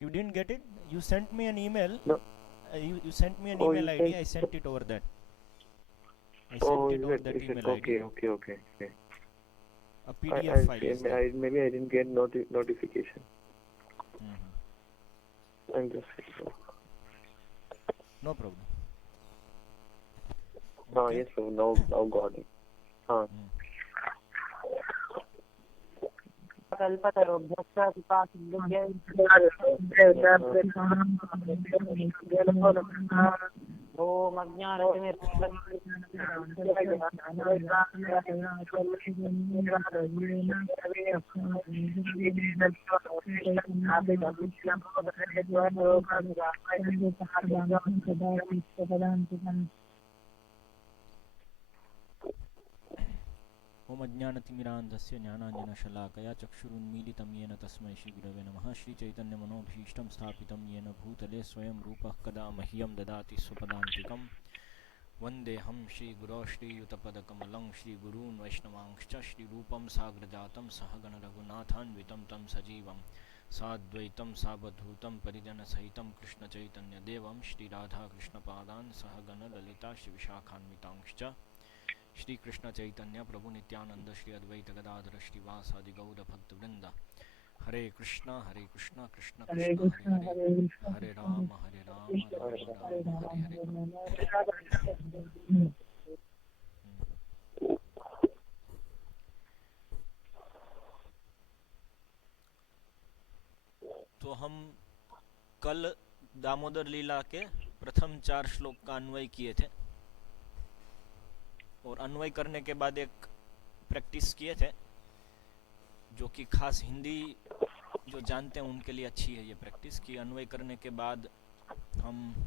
You didn't get it? You sent me an email. No. You sent me an Oh, email you ID. sent. I sent it over that. I Oh, sent it over is that it? email ID. Okay, okay, okay, okay. A I, PDF I file see. is there. Maybe I didn't get notification. I'm just. No problem. Oh, Okay. yes, sir. Now got it. हाँ. ओम ओम अज्ञानतिमिरान्धस्य ज्ञानाञ्जनशलाकया चक्षुरुन्मीलितं येन तस्मै श्रीगुरवे नमः। श्रीचैतन्यमनोभीष्टं स्थापितं येन भूतले स्वयं रूपः कदा मह्यं ददाति स्वपदान्तिकं। वन्देऽहं श्रीगुरो श्रीयुतपदकमलं श्रीगुरून् वैष्णवांश्च श्रीरूपं साग्रजातं सहगणरघुनाथान्वितं तं सजीवं साद्वैतं सावधूतं परिजनसहितं कृष्णचैतन्यदेवं श्रीराधाकृष्णपादान् सहगणललिता श्रीविशाखान्वितांश्च श्रीकृष्ण चैतन्य प्रभु नित्यानंद श्री अद्वैत गदाधर श्रीवासादि गौर भक्तवृंद। हरे कृष्णा कृष्ण कृष्ण हरे हरे, हरे राम राम राम हरे हरे। तो हम कल दामोदर लीला के प्रथम 4 श्लोक का अन्वय किए थे और अन्वय करने के बाद एक प्रैक्टिस किए थे जो कि खास हिंदी जो जानते हैं उनके लिए अच्छी है ये प्रैक्टिस कि अन्वय करने के बाद हम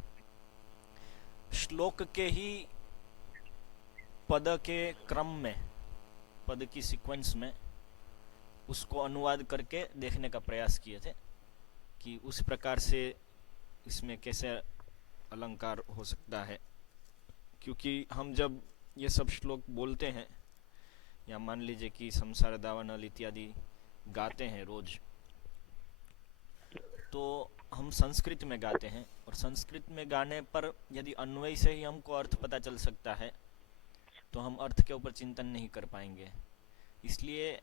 श्लोक के ही पद के क्रम में, पद की सीक्वेंस में उसको अनुवाद करके देखने का प्रयास किए थे कि उस प्रकार से इसमें कैसे अलंकार हो सकता है। क्योंकि हम जब ये सब श्लोक बोलते हैं या मान लीजिए कि संसार दावानल इत्यादि गाते हैं रोज, तो हम संस्कृत में गाते हैं और संस्कृत में गाने पर यदि अन्वय से ही हमको अर्थ पता चल सकता है तो हम अर्थ के ऊपर चिंतन नहीं कर पाएंगे। इसलिए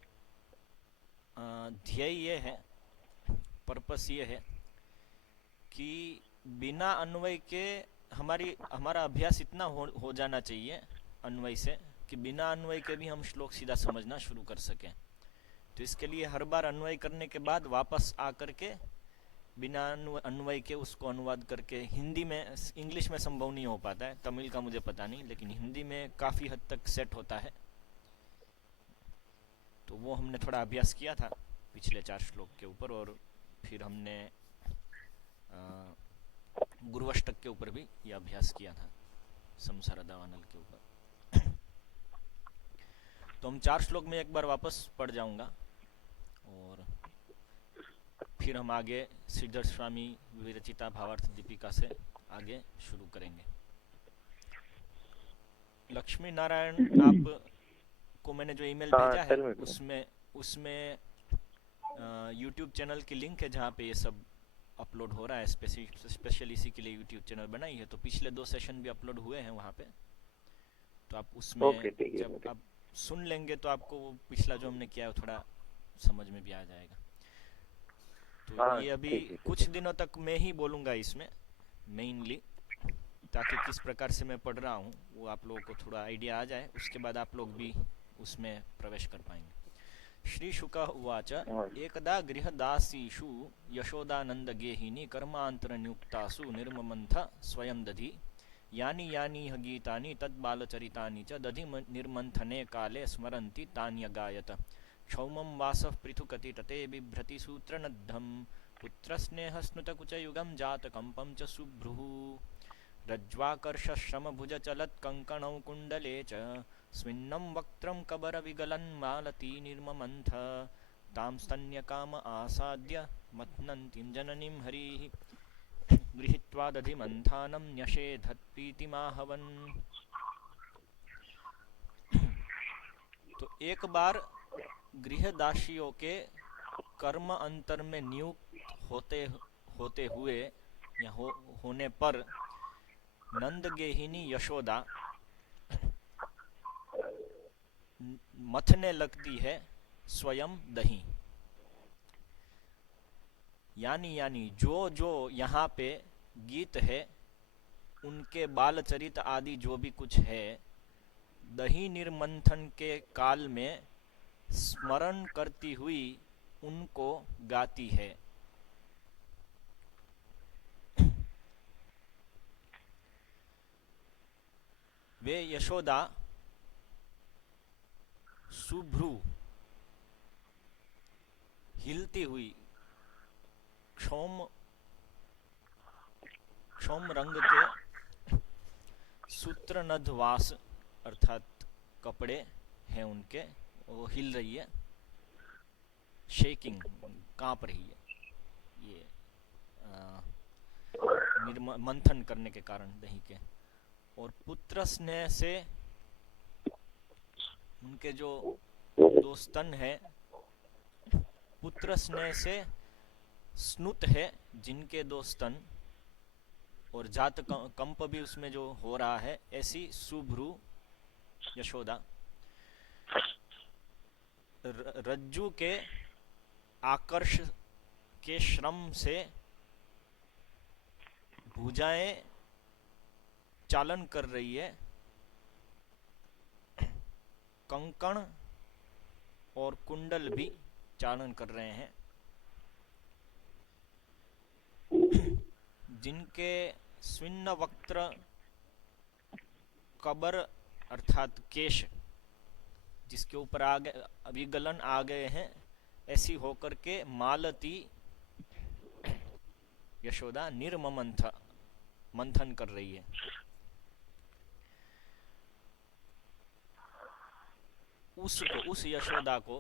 ध्येय ये है, पर्पस ये है कि बिना अन्वय के हमारा अभ्यास इतना हो जाना चाहिए अन्वय से कि बिना अन्वय के भी हम श्लोक सीधा समझना शुरू कर सकें। तो इसके लिए हर बार अन्वय करने के बाद वापस आकर के बिना अन्वय के उसको अनुवाद करके हिंदी में, इंग्लिश में संभव नहीं हो पाता है, तमिल का मुझे पता नहीं, लेकिन हिंदी में काफ़ी हद तक सेट होता है। तो वो हमने थोड़ा अभ्यास किया था पिछले 4 श्लोक के ऊपर और फिर हमने गुरुवष्टक के ऊपर भी ये अभ्यास किया था, संसार दावानल के ऊपर। तो हम 4 श्लोक में एक बार वापस पढ़ जाऊंगा और फिर हम आगे श्रीधर स्वामी विरचिता भावार्थ दीपिका से आगे शुरू करेंगे। लक्ष्मी नारायण, आपको मैंने जो ईमेल भेजा है उसमें यूट्यूब चैनल की लिंक है जहाँ पे ये सब अपलोड हो रहा है। स्पेशल इसी के लिए यूट्यूब चैनल बनाई है, तो पिछले 2 सेशन भी अपलोड हुए हैं वहाँ पे, तो आप उसमें जब आप सुन लेंगे तो आपको पिछला जो हमने किया है थोड़ा समझ में भी आ जाएगा। तो ये अभी कुछ दिनों तक मैं ही बोलूँगा इसमें मेइनली, ताकि किस प्रकार से मैं पढ़ रहा हूँ वो आप लोगों को थोड़ा आइडिया आ जाए, उसके बाद आप लोग भी उसमें प्रवेश कर पाएंगे। श्री शुक उवाच एकदा गृहदासीषु यशोदानन्दगेहिनी कर्मान्तरनियुक्तासु निर्ममन्थ स्वयं दधि यानि यानि गीतानि तद्बालचरितानि च दधि निर्मन्थने काले स्मरन्ति तान्यगायत क्षौमं वासः पृथुकति तते बिभ्रति सूत्रनद्धं पुत्रस्नेहस्नुतकुचयुगं जातकम्पं च सुभ्रुः रज्ज्वाकर्षश्रमभुजचलत्कङ्कणौ कुण्डले च स्विन्नं वक्त्रं कबरविगलन्मालती निर्ममन्थ तां स्तन्यकाम आसाद्य मथ्नन्तीं जननीं हरिः गृहीत्वा दधिमन्थानं न्यषेधत्प्रीतिमाहवन्। तो एक बार गृहदासियों के कर्म अंतर में नियुक्त होते हुए या होने पर नंद गेहिनी यशोदा मथने लगती है स्वयं दही। यानी जो जो यहाँ पे गीत है उनके बाल चरित आदि जो भी कुछ है, दही निर्मंथन के काल में स्मरण करती हुई उनको गाती है। वे यशोदा शुभ्रू हिलती हुई क्षोम रंग के सूत्र नधवास अर्थात कपड़े हैं उनके, वो हिल रही है, शेकिंग, कांप रही है, ये मंथन करने के कारण दही के। और पुत्र स्नेह से उनके जो दो स्तन है, पुत्र स्नेह से स्नुत है जिनके दो स्तन, और जात कंप भी उसमें जो हो रहा है, ऐसी सुभ्रू यशोदा रज्जू के आकर्ष के श्रम से भुजाएं चालन कर रही है, कंकण और कुंडल भी चालन कर रहे हैं, जिनके स्विन्न वक्त्र कबर अर्थात केश जिसके ऊपर अभी गलन आ गए हैं, ऐसी होकर के मालती यशोदा मंथन कर रही है। उस यशोदा को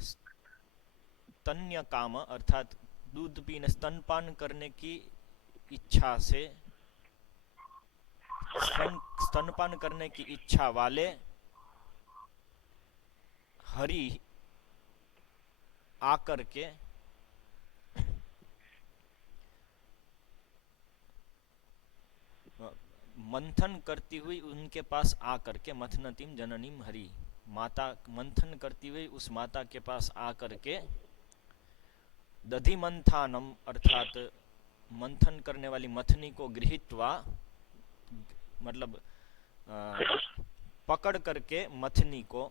स्तन्य काम अर्थात दूध पीने, स्तनपान करने की इच्छा से, स्तनपान करने की इच्छा वाले हरि आकर के मंथन करती हुई उनके पास आकर के, मथनतीम जननीम हरि, माता मंथन करती हुई उस माता के पास आकर के दधि मंथानम अर्थात मंथन करने वाली मथनी को गृहीत्वा, मतलब पकड़ करके मथनी को,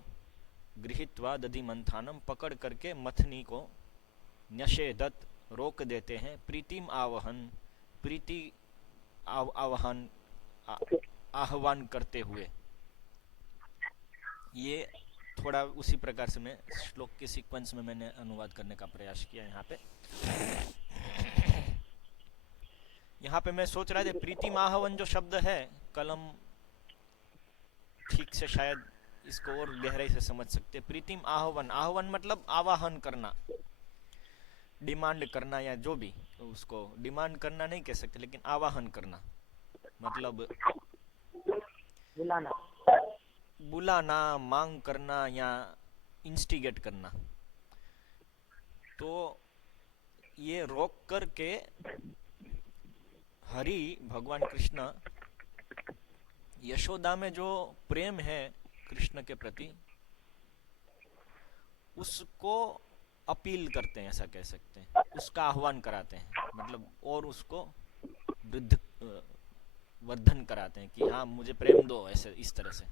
गृहीत्वा दधि मंथानम पकड़ करके मथनी को, न्यषेधत रोक देते हैं, प्रीतिम आवाहन, प्रीति आवाहन आह्वान करते हुए। ये थोड़ा उसी प्रकार से मैं श्लोक के सीक्वेंस में मैंने अनुवाद करने का प्रयास किया। यहाँ पे मैं सोच रहा था प्रीतिम आह्वान जो शब्द है, कलम ठीक से शायद इसको और गहराई से समझ सकते। प्रीतिम आह्वान, आह्वान मतलब आवाहन करना, डिमांड करना, या जो भी, उसको डिमांड करना नहीं कह सकते, लेकिन आवाहन करना मतलब बुलाना, मांग करना या इंस्टिगेट करना। तो ये रोक करके हरि भगवान कृष्ण यशोदा में जो प्रेम है कृष्ण के प्रति, उसको अपील करते हैं, ऐसा कह सकते हैं, उसका आह्वान कराते हैं, मतलब और उसको वृद्ध वर्धन कराते हैं कि हाँ मुझे प्रेम दो, ऐसे इस तरह से।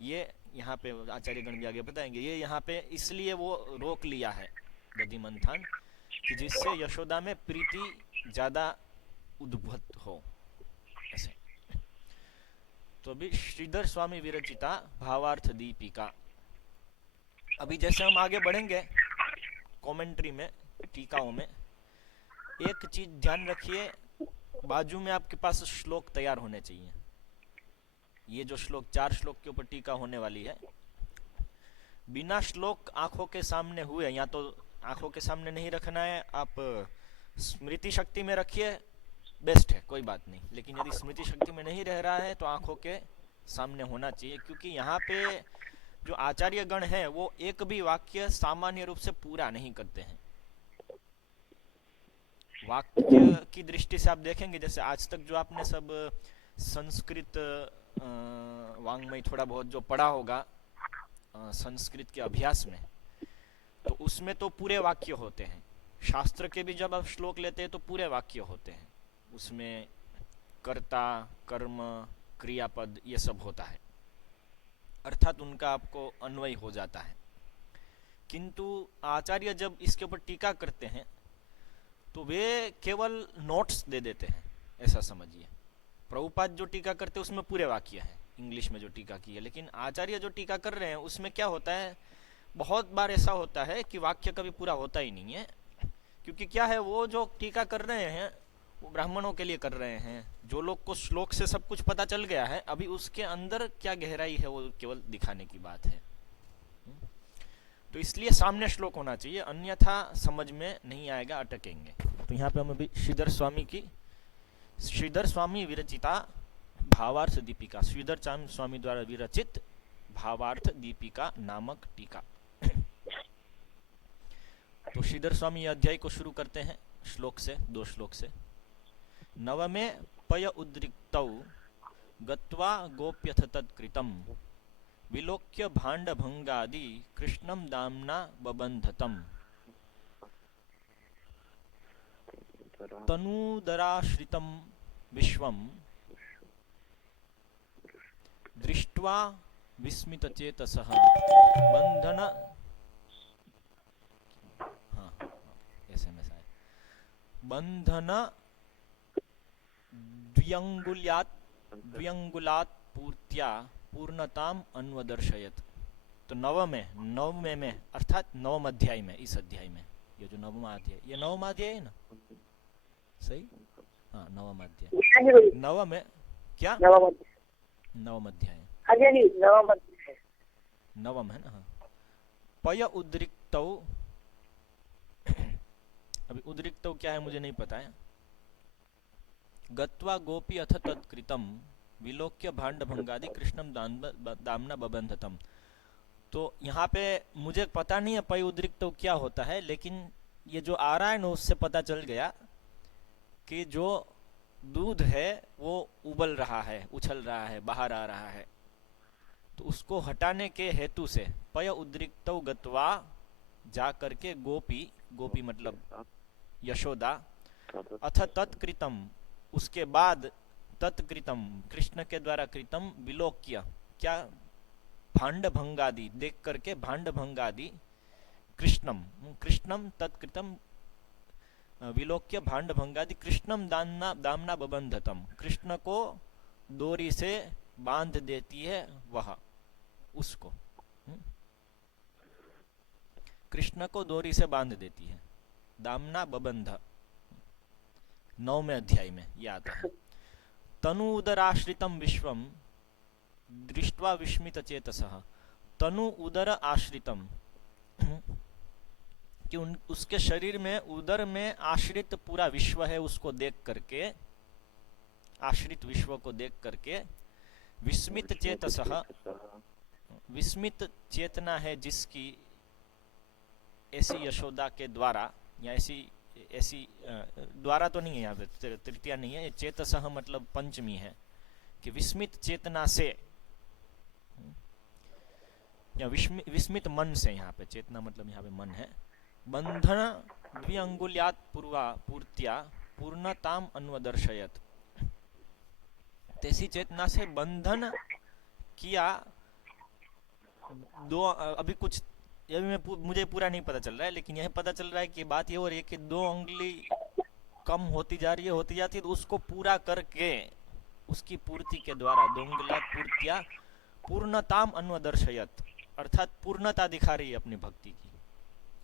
ये यहाँ पे आचार्य गण भी आगे बताएंगे, ये यहाँ पे इसलिए वो रोक लिया है दधि मंथन कि जिससे यशोदा में प्रीति ज्यादा उद्भूत हो, ऐसे। तो अभी श्रीधर स्वामी विरचिता भावार्थ दीपिका। अभी जैसे हम आगे बढ़ेंगे कमेंट्री में, टीकाओं में, एक चीज ध्यान रखिए, बाजू में आपके पास श्लोक तैयार होने चाहिए। ये जो श्लोक, 4 श्लोक के ऊपर टीका होने वाली है, बिना श्लोक आंखों के सामने हुए, या तो आंखों के सामने नहीं रखना है, आप स्मृति शक्ति में रखिए, बेस्ट है, कोई बात नहीं। लेकिन यदि स्मृति शक्ति में नहीं रह रहा है तो आंखों के सामने होना चाहिए, क्योंकि यहाँ पे जो आचार्य गण है वो एक भी वाक्य सामान्य रूप से पूरा नहीं करते हैं। वाक्य की दृष्टि से आप देखेंगे, जैसे आज तक जो आपने सब संस्कृत वाङ्मय थोड़ा बहुत जो पढ़ा होगा संस्कृत के अभ्यास में, तो उसमें तो पूरे वाक्य होते हैं। शास्त्र के भी जब आप श्लोक लेते हैं तो पूरे वाक्य होते हैं, उसमें कर्ता, कर्म, क्रियापद ये सब होता है, अर्थात उनका आपको अन्वय हो जाता है। किंतु आचार्य जब इसके ऊपर टीका करते हैं तो वे केवल नोट्स दे देते हैं, ऐसा समझिए। प्रभुपाद जो टीका करते हैं उसमें पूरे वाक्य हैं, इंग्लिश में जो टीका की है, लेकिन आचार्य जो टीका कर रहे हैं उसमें क्या होता है, बहुत बार ऐसा होता है कि वाक्य कभी पूरा होता ही नहीं है, क्योंकि क्या है, वो जो टीका कर रहे हैं वो ब्राह्मणों के लिए कर रहे हैं। जो लोग को श्लोक से सब कुछ पता चल गया है, अभी उसके अंदर क्या गहराई है वो केवल दिखाने की बात है। तो इसलिए सामने श्लोक होना चाहिए, अन्यथा समझ में नहीं आएगा, अटकेंगे। तो यहाँ पे हम अभी श्रीधर स्वामी विरचिता भावार्थ दीपिका, श्रीधर स्वामी द्वारा विरचित भावार्थ दीपिका नामक टीका। तो श्रीधर स्वामी अध्याय को शुरू करते हैं श्लोक से, 2 श्लोक से। नवमे पय उद्रिक्तौ गत्वा गोप्यथ तत्कृतम् विलोक्य भाण्डभंगादि कृष्णं दाम्ना बबन्धतम् तनूदराश्रितं विश्वं दृष्ट्वा विस्मितचेतसः बंधन SMS आए बंधन द्व्यंगुलात् पूर्त्या पूर्णताम अन्वदर्शयत। तो नवमे में अर्थात नवम अध्याय में, इस अध्याय में, ये जो नवमा अध्याय, ये नवमा अध्याय है ना, सही? हाँ, नवम अध्याय। नवम है क्या? नवम अध्याय, नवम है ना। हाँ, पय उद्रिक्तौ, अभी उद्रिक्तौ क्या है मुझे नहीं पता है। गत्वा गोपी अथ तत्कृतम विलोक्य भांड भंगादि कृष्णम दामना बबंधतम। तो यहाँ पे मुझे पता नहीं है पय उद्रिक्तौ क्या होता है, लेकिन ये जो आ रहा है ना उससे पता चल गया कि जो दूध है वो उबल रहा है, उछल रहा है, बाहर आ रहा है। तो उसको हटाने के हेतु से पय उद्रिक्तौ गत्वा, जा करके गोपी मतलब यशोदा, अथ तत्कृतम, उसके बाद तत्कृतम, कृष्ण के द्वारा कृतम, विलोक्य, क्या, भांड भंगादि, देख करके भांड भंगादि, कृष्णम तत्कृतम विलोक्य भांड भंगादि कृष्णम दामना बबंधतम, कृष्ण को डोरी से बांध देती है वह, उसको कृष्ण को डोरी से बांध देती है, दामना बबंध, 9वें अध्याय में यह आता है। तनु उदराश्रितम विश्वम दृष्ट्वा विस्मित चेतसः, तनु उदर आश्रितम, कि उसके शरीर में, उदर में आश्रित पूरा विश्व है, उसको देख करके, आश्रित विश्व को देख करके, विस्मित चेतसः, विस्मित चेतना है जिसकी, ऐसी यशोदा के द्वारा, या ऐसी द्वारा तो नहीं है, यहाँ पे तृतीया नहीं है, चेतसः मतलब पंचमी है, कि विस्मित चेतना से, या विस्मित मन से, यहाँ पे चेतना मतलब यहाँ पे मन है, बंधन द्व्यंगुल्यात् पूर्त्या पूर्णताम अन्वदर्शयत, तैसी चेतना से बंधन किया। दो, अभी कुछ मुझे पूरा नहीं पता चल रहा है, लेकिन यह पता चल रहा है कि बात ये हो रही है कि 2 उंगली कम होती जा रही है, होती जाती है, तो उसको पूरा करके, उसकी पूर्ति के द्वारा, 2 उंगलियां पूर्तिया पूर्णताम अन्वदर्शयत, अर्थात पूर्णता दिखा रही है अपनी भक्ति की,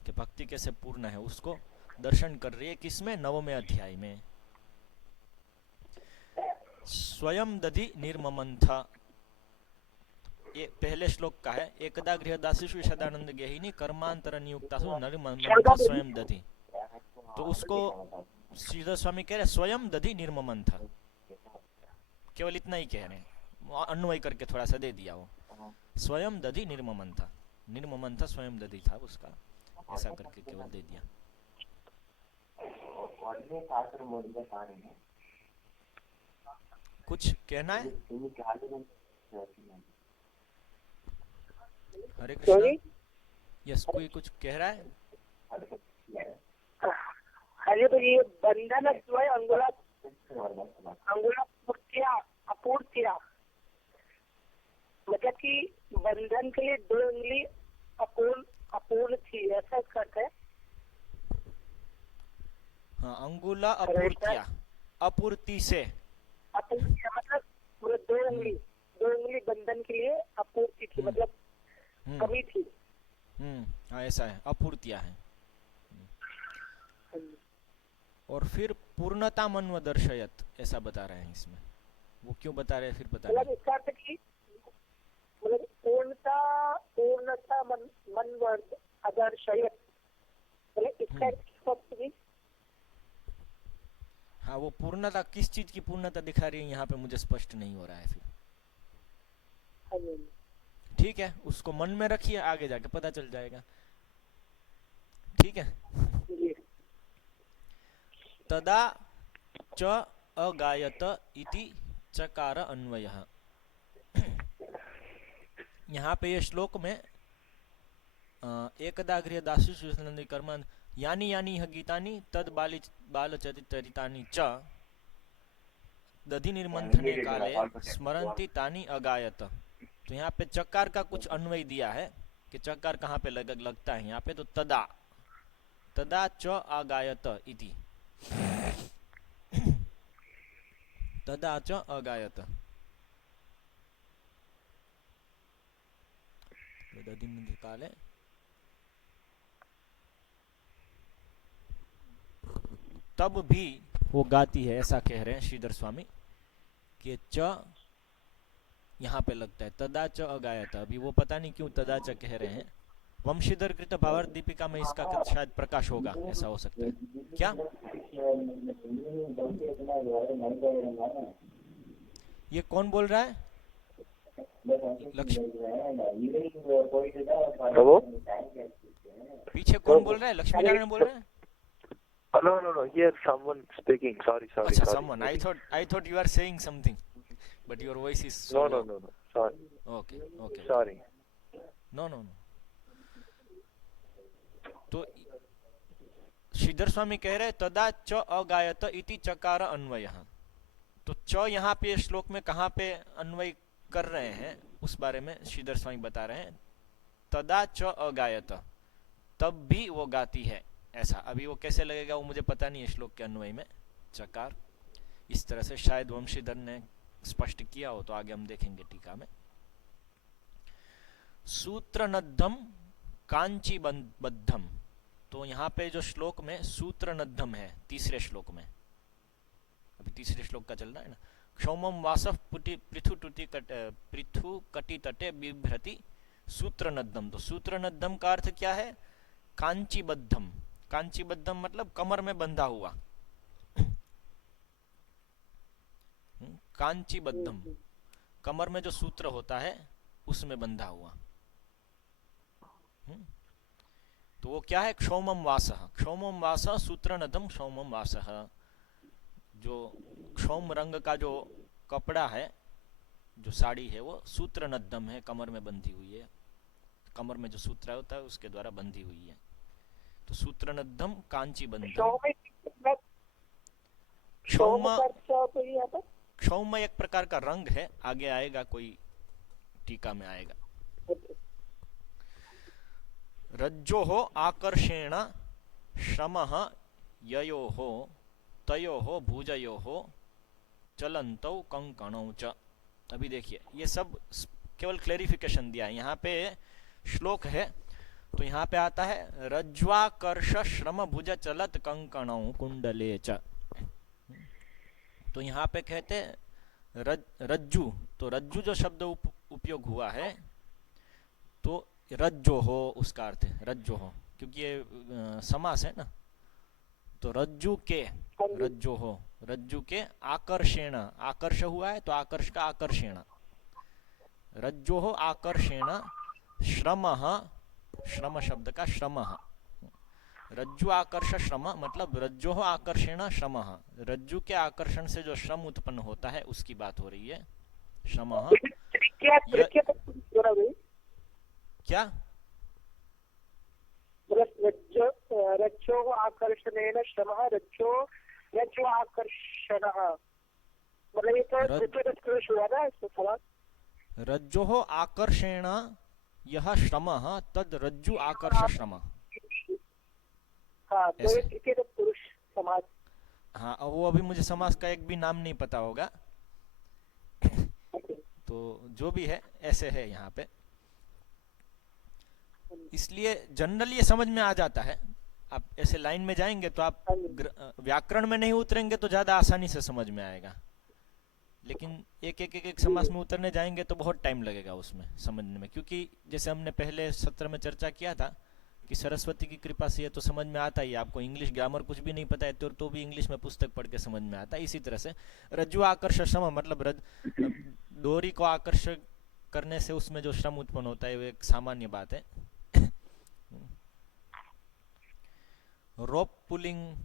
कि भक्ति कैसे पूर्ण है, उसको दर्शन कर रही है। किसमें? 9वें अध्याय में। स्वयं दधि निर्ममंथ, ये पहले श्लोक का है। एकदा गृहदासीषु सदानंद गेहिनी कर्मांतर नियुक्तासु निर्ममंथ स्वयं दधि। तो उसको श्रीधर स्वामी कह रहे स्वयं दधि निर्ममंथ, केवल इतना ही कह रहे हैं, अन्वय करके थोड़ा सा दे दिया वो, स्वयं दधि निर्ममंथ, निर्ममंथ स्वयं दधि था उसका, ऐसा करके केवल दे दिया। कुछ कहना है? हरे कृष्णा। सॉरी, यस, कोई कुछ कह रहा है? अरे तो ये बंधन जो है अंगुला अंगुला पूर्तिया अपूर्तिया, मतलब कि बंधन के लिए 2 उंगली अपूर्ण अपूर्ण थी, ऐसा करते हैं। हाँ, अंगुला अपूर्तिया, अपूर्ति से। अपूर्तिया मतलब 2 उंगली बंधन के लिए अपूर्ति थी, मतलब कमी थी। हाँ, ऐसा है, अपूर्तिया है। और फिर पूर्णता मन्व दर्शयत, ऐसा बता रहे हैं इसमें। वो क्यों बता रहे हैं फिर बता रहे मतलब इसका अर्थ कि मतलब पूर्णता मन्व अदर्शयत, मतलब इसका अर्थ भी। हाँ, वो पूर्णता किस चीज की पूर्णता दिखा रही है यहाँ पे मुझे स्पष्ट नहीं हो रहा है फिर। ठीक है, उसको मन में रखिए, आगे जाके पता चल जाएगा। ठीक है। तदा च अगायत इति चकार अन्वयः। यहाँ पे ये श्लोक में एकदा गृह दासु कर्म यानी यानी गीतानि तद बाल चरितानि च दधि निर्मंथने काले स्मरन्ति तानि अगायत। तो यहाँ पे चकार का कुछ अन्वय दिया है कि चकार कहाँ पे लगता है यहाँ पे, तो तदा तदा च अगायत इति, तदा च अगायत। काले तब भी वो गाती है, ऐसा कह रहे हैं श्रीधर स्वामी कि च यहाँ पे लगता है, तदा च अगायत। अभी वो पता नहीं क्यों तदा च कह रहे हैं। वंशीधर कृत भावार्थ दीपिका में इसका शायद प्रकाश होगा, ऐसा हो सकता है क्या? ये कौन बोल रहा है? लक्ष्मी। पीछे कौन बोल रहा है? लक्ष्मी नारायण बोल रहे हैं? No. Here someone speaking. Sorry. अच्छा, someone. I thought you are saying something, but your voice is so low. No. Sorry. Okay. Sorry. No. तो श्रीधर स्वामी कह रहे तदा च अगायत इति चकार अन्वयः। तो च यहाँ पे श्लोक में कहाँ पे अन्वय कर रहे हैं उस बारे में श्रीधर स्वामी बता रहे हैं। तदा च अगायत, तब भी वो गाती है, ऐसा। अभी वो कैसे लगेगा वो मुझे पता नहीं है श्लोक के अन्वय में चकार। इस तरह से शायद वंशीधर ने स्पष्ट किया हो, तो आगे हम देखेंगे टीका में। सूत्रनद्धम कांचीबद्धम, तो यहाँ पे जो श्लोक में सूत्रनद्धम है, तीसरे श्लोक में, अभी तीसरे श्लोक का चल रहा है ना। क्षौमम वासव पृथु कटी तटे बिभ्रति सूत्रनद्धम। तो सूत्रनद्धम का अर्थ क्या है? कांचीबद्धम। कांचीबद्धम मतलब कमर में बंधा हुआ। कांचीबद्धम, कमर में जो सूत्र होता है उसमें बंधा हुआ। तो वो क्या है? क्षौमम वासः। क्षौमम वासः सूत्रनद्धम क्षौमम वासः। जो क्षौम रंग का जो कपड़ा है, जो साड़ी है, वो सूत्रनद्धम है, कमर में बंधी हुई है। कमर में जो सूत्र होता है उसके द्वारा बंधी हुई है। तो सूत्रनद्धम कांचीबद्धम। क्षौम एक प्रकार का रंग है, आगे आएगा, कोई टीका में आएगा। रज्जोः आकर्षेण श्रमः ययोः तयोः भुजयोः चलन्तौ कंकणौ च। अभी देखिए, ये सब केवल क्लेरिफिकेशन दिया है। यहाँ पे श्लोक है तो यहाँ पे आता है रज्ज्वाकर्ष श्रम भुज चलत कंकणौ कुंडले च। तो यहाँ पे कहते रज्जु, तो रज्जु जो शब्द उपयोग हुआ है, तो रज्जो हो उसका अर्थ है, रज्जो हो, क्योंकि ये समास है ना। तो रज्जु के, रज्जो हो, रज्जु के आकर्षेण, आकर्ष हुआ है तो आकर्ष का आकर्षेण, रज्जो हो आकर्षेण श्रमः, श्रम शब्द का श्रमः, रज्जु आकर्ष श्रम मतलब रज्जो आकर्षेण श्रम, रज्जु के आकर्षण से जो श्रम उत्पन्न होता है उसकी बात हो रही है। श्रम क्या रज्जो आकर्षणेन श्रमः, रज्जो आकर्षणः, मतलब ये तो हुआ ना इसको सवाल। रज्जो आकर्षेण यह श्रमः तद रज्जु आकर्ष श्रम। हाँ, तो ये तृतीय पुरुष समास। हाँ, वो अभी मुझे समास का एक भी नाम नहीं पता होगा, तो जो भी है ऐसे है यहाँ पे, इसलिए जनरली ये समझ में आ जाता है। आप ऐसे लाइन में जाएंगे तो आप व्याकरण में नहीं उतरेंगे तो ज्यादा आसानी से समझ में आएगा, लेकिन एक समास में उतरने जाएंगे तो बहुत टाइम लगेगा उसमें समझने में, क्योंकि जैसे हमने पहले सत्र में चर्चा किया था कि सरस्वती की कृपा से ये तो समझ में आता ही, आपको इंग्लिश ग्रामर कुछ भी नहीं पता है तो भी इंग्लिश में पुस्तक पढ़ के समझ में आता है। इसी तरह से रज्जु आकर्ष श्रम मतलब डोरी को आकर्षण करने से उसमें जो श्रम उत्पन्न होता है वो एक सामान्य बात है। रोप पुलिंग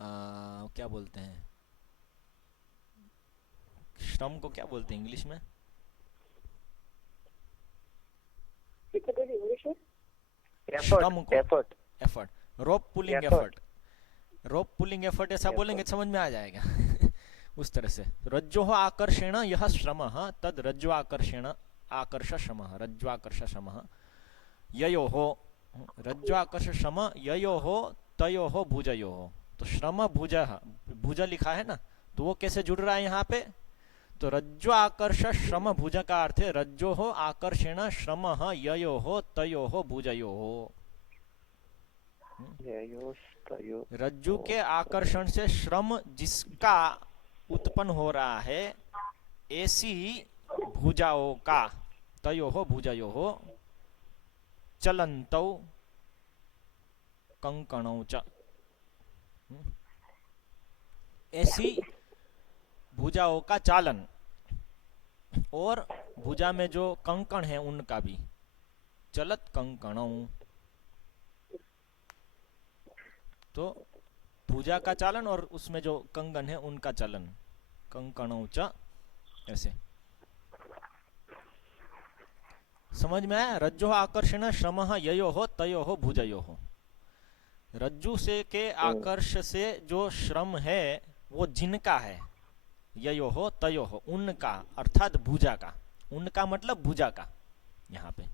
क्या बोलते हैं, श्रम को क्या बोलते हैं इंग्लिश में? एफर्ट। रोप पुलिंग एफर्ट, रोप पुलिंग एफर्ट ऐसा बोलेंगे समझ में आ जाएगा। उस तरह से रज्जो आकर्षेण यह श्रमः तद रज्जो आकर्षेण आकर्ष श्रमः, रज्जो आकर्ष श्रमः ययोः, रज्जो आकर्ष श्रम ययोः तयोः भुजयोः। तो श्रम भुज, भुज लिखा है ना, तो वो कैसे जुड़ रहा है यहाँ पे? तो रज्जो आकर्ष श्रम भुज का अर्थ है रज्जो आकर्षेण श्रम ययोः तयोः भुजयोः। रज्जु के आकर्षण से श्रम जिसका उत्पन्न हो रहा है ऐसी भुजाओं का, तयोः भुजयोः चलन्तौ कंकणौ च, ऐसी भुजाओं का चालन और भुजा में जो कंकण है उनका भी, चलत कंकणौ। तो भुजा का चालन और उसमें जो कंगन है उनका चलन, कंकणौ च, ऐसे समझ में आया? रज्जो आकर्षण श्रमः ययोः तयोः भुजयोः, रज्जु से के आकर्ष से जो श्रम है वो जिनका है, ययोः तयोः उनका, अर्थात भुजा का, उनका मतलब भुजा का, यहाँ पे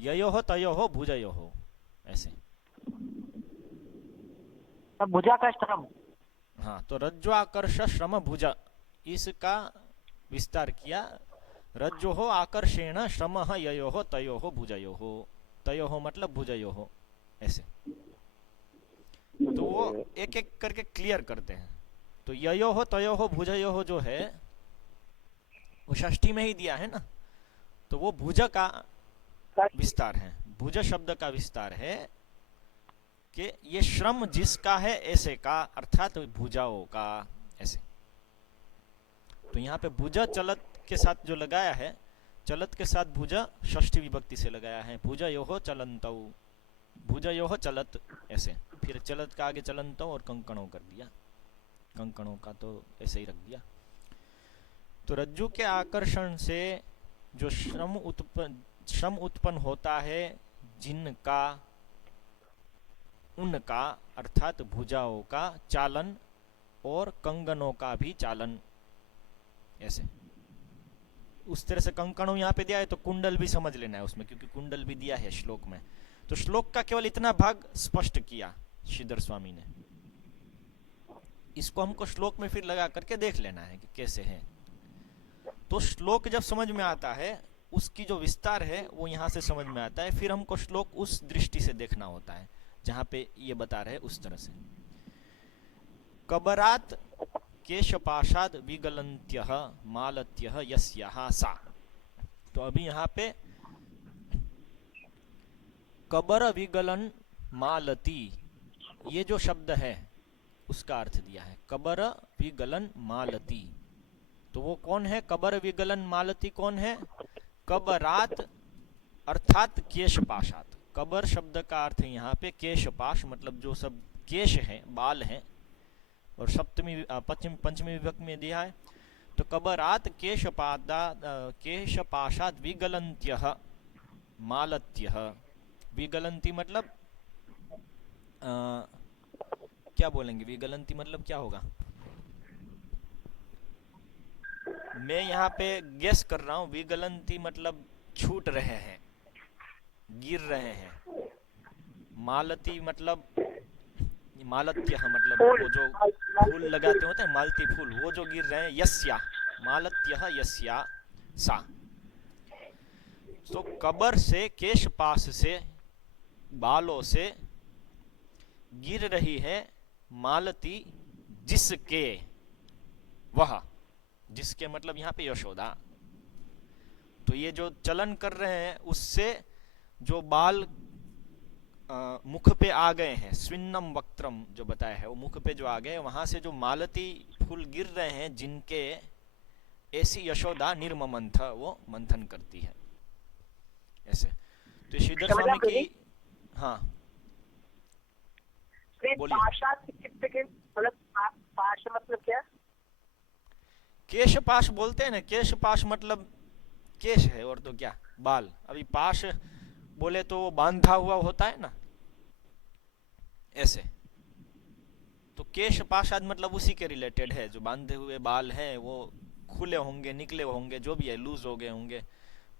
ययोः तयोः भुजयोः ऐसे भुजा का श्रम। हाँ, तो रज्जो आकर्ष श्रम भुजा, इसका विस्तार किया। रज्जोः आकर्षेण श्रमः ययोः तयोः भुजयोः, तयोः मतलब भुजयोः ऐसे। तो वो एक एक करके क्लियर करते हैं। तो ययोः तयोः भुजयोः जो है वो षष्ठी में ही दिया है ना, तो वो भुज का विस्तार है, भुज शब्द का विस्तार है कि ये श्रम जिसका है ऐसे का, अर्थात भुजाओं का ऐसे। तो यहाँ पे भुज चलत के साथ जो लगाया है, चलत के साथ भुज षष्ठी विभक्ति से लगाया है, भुजयोः चलन्तौ, भुजयोः चलत ऐसे, फिर चलत का आगे चलन्तौ और कंकणों कर दिया, कंकणों का तो ऐसे ही रख दिया। तो रज्जु के आकर्षण से जो श्रम उत्पन्न होता है जिनका, उनका अर्थात भुजाओं का चालन और कंगनों का भी चालन ऐसे। उस तरह से कंकणों यहाँ पे दिया है तो कुंडल भी समझ लेना है उसमें, क्योंकि कुंडल भी दिया है श्लोक में। तो श्लोक का केवल इतना भाग स्पष्ट किया श्रीधर स्वामी ने, इसको हमको श्लोक में फिर लगा करके देख लेना है कि कैसे है। तो श्लोक जब समझ में आता है उसकी जो विस्तार है वो यहाँ से समझ में आता है, फिर हमको श्लोक उस दृष्टि से देखना होता है जहां पे ये बता रहे उस तरह से। कबरात केशपाशाद विगलन्त्यः मालत्यः यस्याः सा। तो अभी यहाँ पे कबर विगलन मालती, ये जो शब्द है उसका अर्थ दिया है, कबर विगलन मालती। तो वो कौन है कबर विगलन मालती? कौन है? कबरात अर्थात केशपाशात, कबर शब्द का अर्थ है यहाँ पे केशपाश, मतलब जो सब केश हैं, बाल हैं, और पंचमी विभक्ति में दिया है। तो कबरात केशपाशात विगलन्त्यः मालत्यः। विगलंती मतलब क्या बोलेंगे, विगलंती मतलब क्या होगा? मैं यहाँ पे गेस कर रहा हूँ, विगलंती मतलब छूट रहे हैं, गिर रहे हैं। मालती मतलब, मालत्य मतलब वो जो फूल लगाते होते हैं, मालती फूल, वो जो गिर रहे हैं। यस्या, मालत्य यस्या सा। तो कबर से, केशपाश से, बालों से गिर रही है मालती जिसके, वह, जिसके मतलब यहाँ पे यशोदा। तो ये जो चलन कर रहे हैं उससे जो बाल मुख पे आ गए हैं, स्विन्नम वक्त्रम जो बताया है, वो मुख पे जो आ गए, वहां से जो मालती फूल गिर रहे हैं जिनके, ऐसी यशोदा निर्ममंथ, वो मंथन करती है। ऐसे तो श्रीधर स्वामी की, हाँ बोलिए। पाश मतलब क्या? केशपाश बोलते हैं ना, केशपाश मतलब केश है, और तो क्या, बाल। अभी पाश बोले तो वो बांधा हुआ होता है ना, ऐसे। तो केशपाशाद मतलब उसी के रिलेटेड है, जो बांधे हुए बाल हैं वो खुले होंगे, निकले होंगे, जो भी है, लूज हो गए होंगे,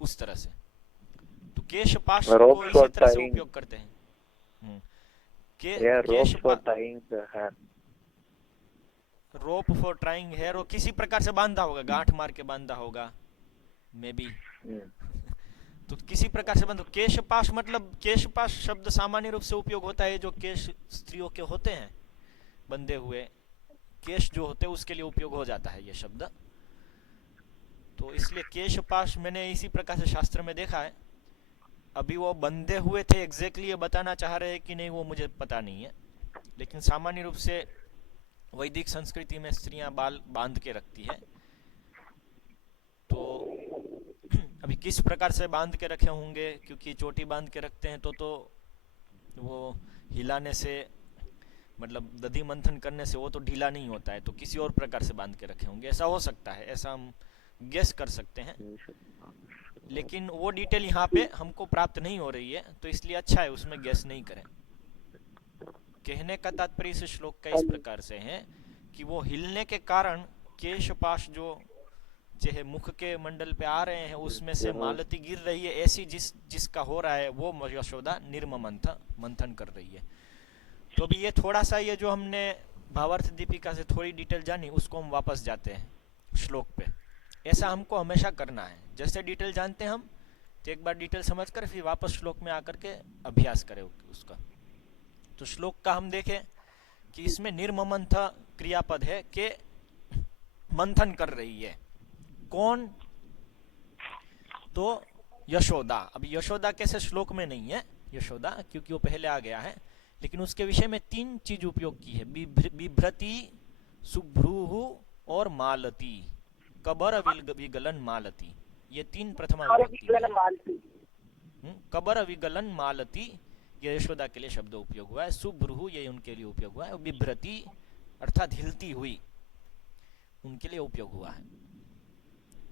उस तरह से। तो केशपाश को इसी तरह से उपयोग करते हैं। रोप फॉर ट्राइंग हेयर, वो किसी प्रकार से बांधा होगा, गांठ मार के बांधा होगा, मे बी। तो किसी प्रकार से बंद। केशपाश मतलब, केशपाश शब्द सामान्य रूप से उपयोग होता है जो केश स्त्रियों के होते हैं, बंधे हुए केश जो होते हैं, उसके लिए उपयोग हो जाता है ये शब्द। तो इसलिए केशपाश मैंने इसी प्रकार से शास्त्र में देखा है। अभी वो बंधे हुए थे, एग्जैक्टली ये बताना चाह रहे हैं कि नहीं वो मुझे पता नहीं है, लेकिन सामान्य रूप से वैदिक संस्कृति में स्त्रियां बाल बांध के रखती है। तो अभी किस प्रकार से बांध के रखे होंगे, क्योंकि चोटी बांध के रखते हैं तो वो हिलाने से, मतलब दधी मंथन करने से वो तो ढीला नहीं होता है, तो किसी और प्रकार से बांध के रखे होंगे, ऐसा हो सकता है, ऐसा हम गेस कर सकते हैं। लेकिन वो डिटेल यहाँ पे हमको प्राप्त नहीं हो रही है, तो इसलिए अच्छा है उसमें गेस नहीं करें। कहने का तात्पर्य इस श्लोक का इस प्रकार से है कि वो हिलने के कारण केशपाश जो चाहे मुख के मंडल पे आ रहे हैं, उसमें से मालती गिर रही है, ऐसी जिसका हो रहा है वो यशोदा निर्ममंथ मंथन कर रही है। तो अभी ये थोड़ा सा, ये जो हमने भावार्थ दीपिका से थोड़ी डिटेल जानी, उसको हम वापस जाते हैं श्लोक पे। ऐसा हमको हमेशा करना है, जैसे डिटेल जानते हैं हम, तो एक बार डिटेल समझ कर फिर वापस श्लोक में आकर के अभ्यास करें उसका। तो श्लोक का हम देखें कि इसमें निर्ममंथ क्रियापद है कि मंथन कर रही है। कौन? तो यशोदा। अभी यशोदा कैसे श्लोक में नहीं है यशोदा, क्योंकि वो पहले आ गया है, लेकिन उसके विषय में 3 चीज उपयोग की है, बिभ्रति, सुभ्रूहु और मालती। कबर विगलन मालती, ये 3 प्रथमा विभक्ति है। कबर विगलन मालती ये यशोदा के लिए शब्द उपयोग हुआ है। सुभ्रूहु ये उनके लिए उपयोग हुआ है। बिभ्रति अर्थात हिलती हुई, उनके लिए उपयोग हुआ है।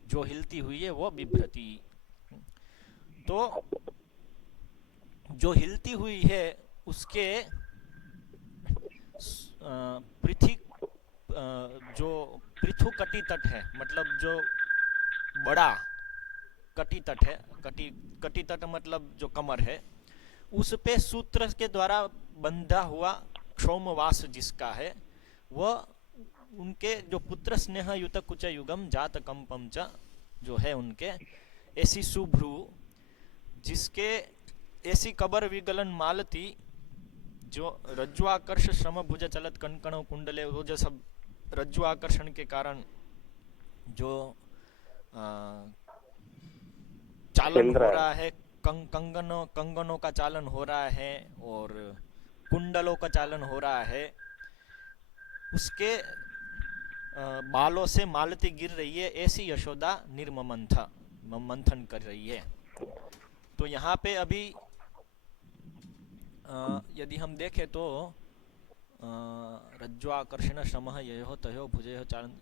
जो हिलती हुई है वो बिभ्रति। तो जो हिलती हुई है उसके पृथ्वी, जो पृथु कटी तट है, मतलब जो बड़ा कटी तट है, कटी तट मतलब जो कमर है, उस पे सूत्र के द्वारा बंधा हुआ क्षौमवास जिसका है, वह उनके जो पुत्र स्नेह युत कुच युगम जात कंपम च जो है उनके, ऐसी सुभ्रू जिसके, ऐसी कबर विगलन मालती जो रज्ज्वाकर्ष श्रम भुज चलत कणकण कुंडले, वो जो सब रज्ज्वाकर्षण के कारण जो चालन हो रहा है, कंगनों का चालन हो रहा है और कुंडलों का चालन हो रहा है, उसके बालों से मालती गिर रही है, ऐसी यशोदा निर्ममंथ मंथन कर रही है। तो यहाँ पे अभी यदि हम देखें तो रज्ज्वाकर्षण श्रमः ययोः तयोः भुजयोः चालन,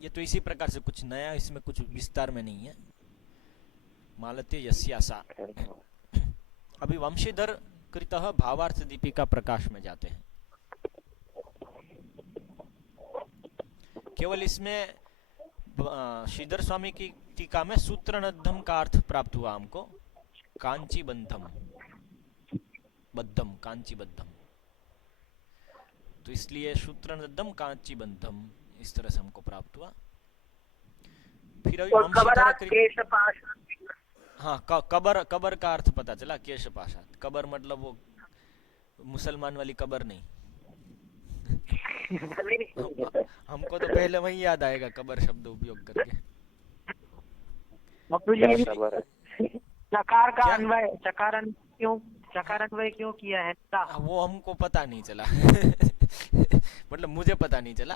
ये तो इसी प्रकार से, कुछ नया इसमें कुछ विस्तार में नहीं है। मालते यस्या सा। अभी वंशीधर कृतः भावार्थ दीपिका प्रकाश में जाते हैं। केवल इसमें श्रीधर स्वामी की टीका में सूत्रनद्धम का अर्थ प्राप्त हुआ हमको, कांची बंधम, बद्धम, कांची बद्धम, तो इसलिए सूत्रनद्धम कांची बंधम इस तरह से हमको प्राप्त हुआ। फिर हाँ, कबर का अर्थ पता चला, केश पाशात। कबर मतलब वो मुसलमान वाली कबर नहीं। हमको तो पहले वही याद आएगा कबर शब्द उपयोग करके। चकार का अन्वय, चकार अन्वय क्यों किया है? वो हमको पता नहीं चला। मतलब मुझे पता नहीं चला,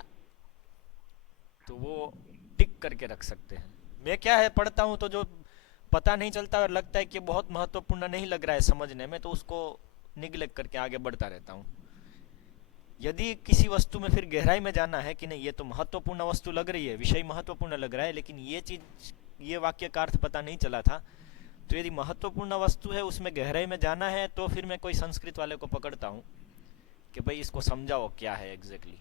तो वो टिक करके रख सकते हैं। मैं क्या है पढ़ता हूँ तो जो पता नहीं चलता और लगता है कि बहुत महत्वपूर्ण नहीं लग रहा है समझने में, तो उसको निगलेक्ट करके आगे बढ़ता रहता हूँ। यदि किसी वस्तु में फिर गहराई में जाना है कि नहीं, ये तो महत्वपूर्ण वस्तु लग रही है, विषय महत्वपूर्ण लग रहा है, लेकिन ये चीज, ये वाक्य का अर्थ पता नहीं चला था, तो यदि महत्वपूर्ण वस्तु है उसमें गहराई में जाना है, तो फिर मैं कोई संस्कृत वाले को पकड़ता हूँ कि भाई इसको समझाओ क्या है एग्जैक्टली।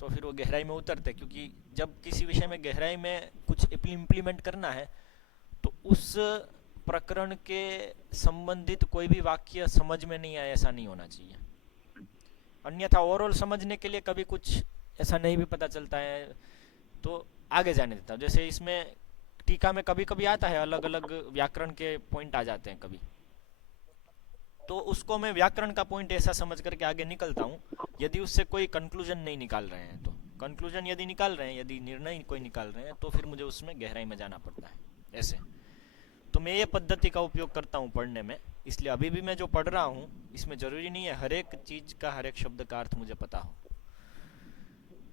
तो फिर वो गहराई में उतरते, क्योंकि जब किसी विषय में गहराई में कुछ इम्प्लीमेंट करना है तो उस प्रकरण के संबंधित कोई भी वाक्य समझ में नहीं आए ऐसा नहीं होना चाहिए। अन्यथा ओवरऑल समझने के लिए कभी कुछ ऐसा नहीं भी पता चलता है तो आगे जाने देता हूँ। जैसे इसमें टीका में कभी कभी आता है, अलग अलग व्याकरण के पॉइंट आ जाते हैं कभी, तो उसको मैं व्याकरण का पॉइंट ऐसा समझ करके आगे निकलता हूँ। यदि उससे कोई कंक्लूजन नहीं निकाल रहे हैं, तो कंक्लूजन यदि निकाल रहे हैं, यदि निर्णय कोई निकाल रहे हैं, तो फिर मुझे उसमें गहराई में जाना पड़ता है। ऐसे तो मैं ये पद्धति का उपयोग करता हूँ पढ़ने में। इसलिए अभी भी मैं जो पढ़ रहा हूँ इसमें जरूरी नहीं है हर एक चीज का, हर एक शब्द का अर्थ मुझे पता हो,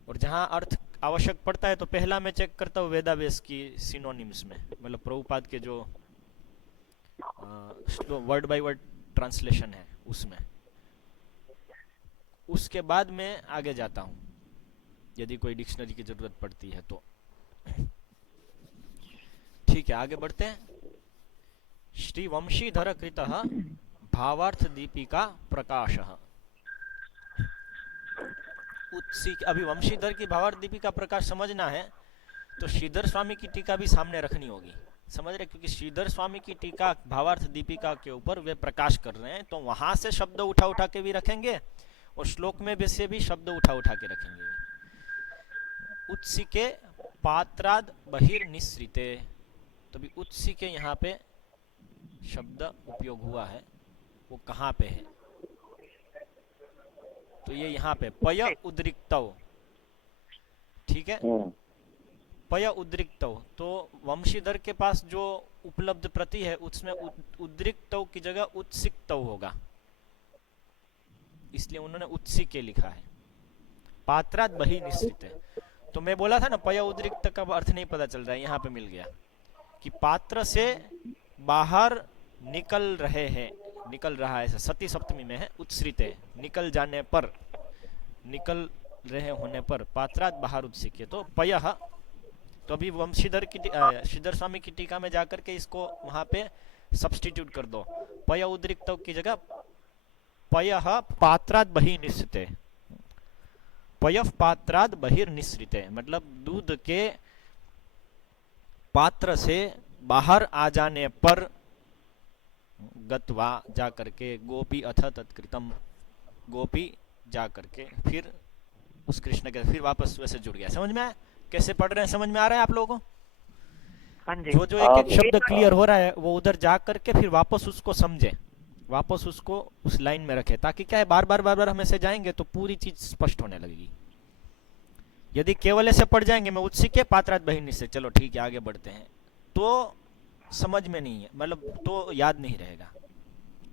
और जहाँ अर्थ आवश्यक पड़ता है तो पहला मैं चेक करता हूँ वेदावेस की सिनोनिम्स में, मतलब प्रभुपाद के जो वर्ड बाय वर्ड ट्रांसलेशन है उसमें। उसके बाद मैं आगे जाता हूँ यदि कोई डिक्शनरी की जरूरत पड़ती है तो। ठीक है, आगे बढ़ते हैं। श्री वंशीधर कृतः भावार्थ दीपिका प्रकाशः। अभी वंशीधर की भावार्थ दीपिका प्रकाश समझना है तो श्रीधर स्वामी की टीका भी सामने रखनी होगी, समझ रहे? क्योंकि श्रीधर स्वामी की टीका भावार्थ दीपिका के ऊपर वे प्रकाश कर रहे हैं, तो वहां से शब्द उठा उठा के भी रखेंगे और श्लोक में भी से भी शब्द उठा उठा के रखेंगे। उत्सिके पात्राद बहिर्निसृते, तो भी उत्सिके यहाँ पे शब्द उपयोग हुआ है, वो कहाँ पे है? तो ये यहाँ पे पय उद्रिक्तौ, ठीक है, पय उद्रिक्तौ। तो वंशीधर के पास जो उपलब्ध प्रति है उसमें उद्रिक्तौ की जगह उत्सिक्तौ होगा, इसलिए उन्होंने उत्सिके लिखा है। पात्रात बहि निश्चित है, तो मैं बोला था ना पय उद्रिक्त का अर्थ नहीं पता चल रहा है, यहाँ पे मिल गया कि पात्र से बाहर निकल रहे हैं, निकल रहा है, सती सप्तमी में है, उत्सृते निकल जाने पर, निकल रहे होने पर, पात्रात बाहर उत्सिके, तो पयः। तो अभी वंशीधर की श्रीधर स्वामी की टीका में जाकर के इसको वहां पे सब्स्टिट्यूट कर दो, पय उद्रिक्त की जगह पयः पात्रात बहिर्निसृते, पयः पात्रात बहिर्निसृते, मतलब दूध के पात्र से बाहर आ जाने पर, गत्वा जा करके, गोपी अथ तत्कृतम, गोपी जा करके फिर उस कृष्ण के फिर वापस वैसे जुड़ गया। समझ में आया कैसे पढ़ रहे हैं? समझ में आ रहा है आप लोगों को? जो जो एक एक शब्द क्लियर हो रहा है वो उधर जा करके फिर वापस उसको समझे, वापस उसको उस लाइन में रखे, ताकि क्या है बार बार हम ऐसे जाएंगे तो पूरी चीज स्पष्ट होने लगेगी। यदि केवल ऐसे पढ़ जाएंगे मैं उत्सिके पात्रात बहिर्निसृते, चलो ठीक है आगे बढ़ते हैं, तो समझ में नहीं है, मतलब तो याद नहीं रहेगा,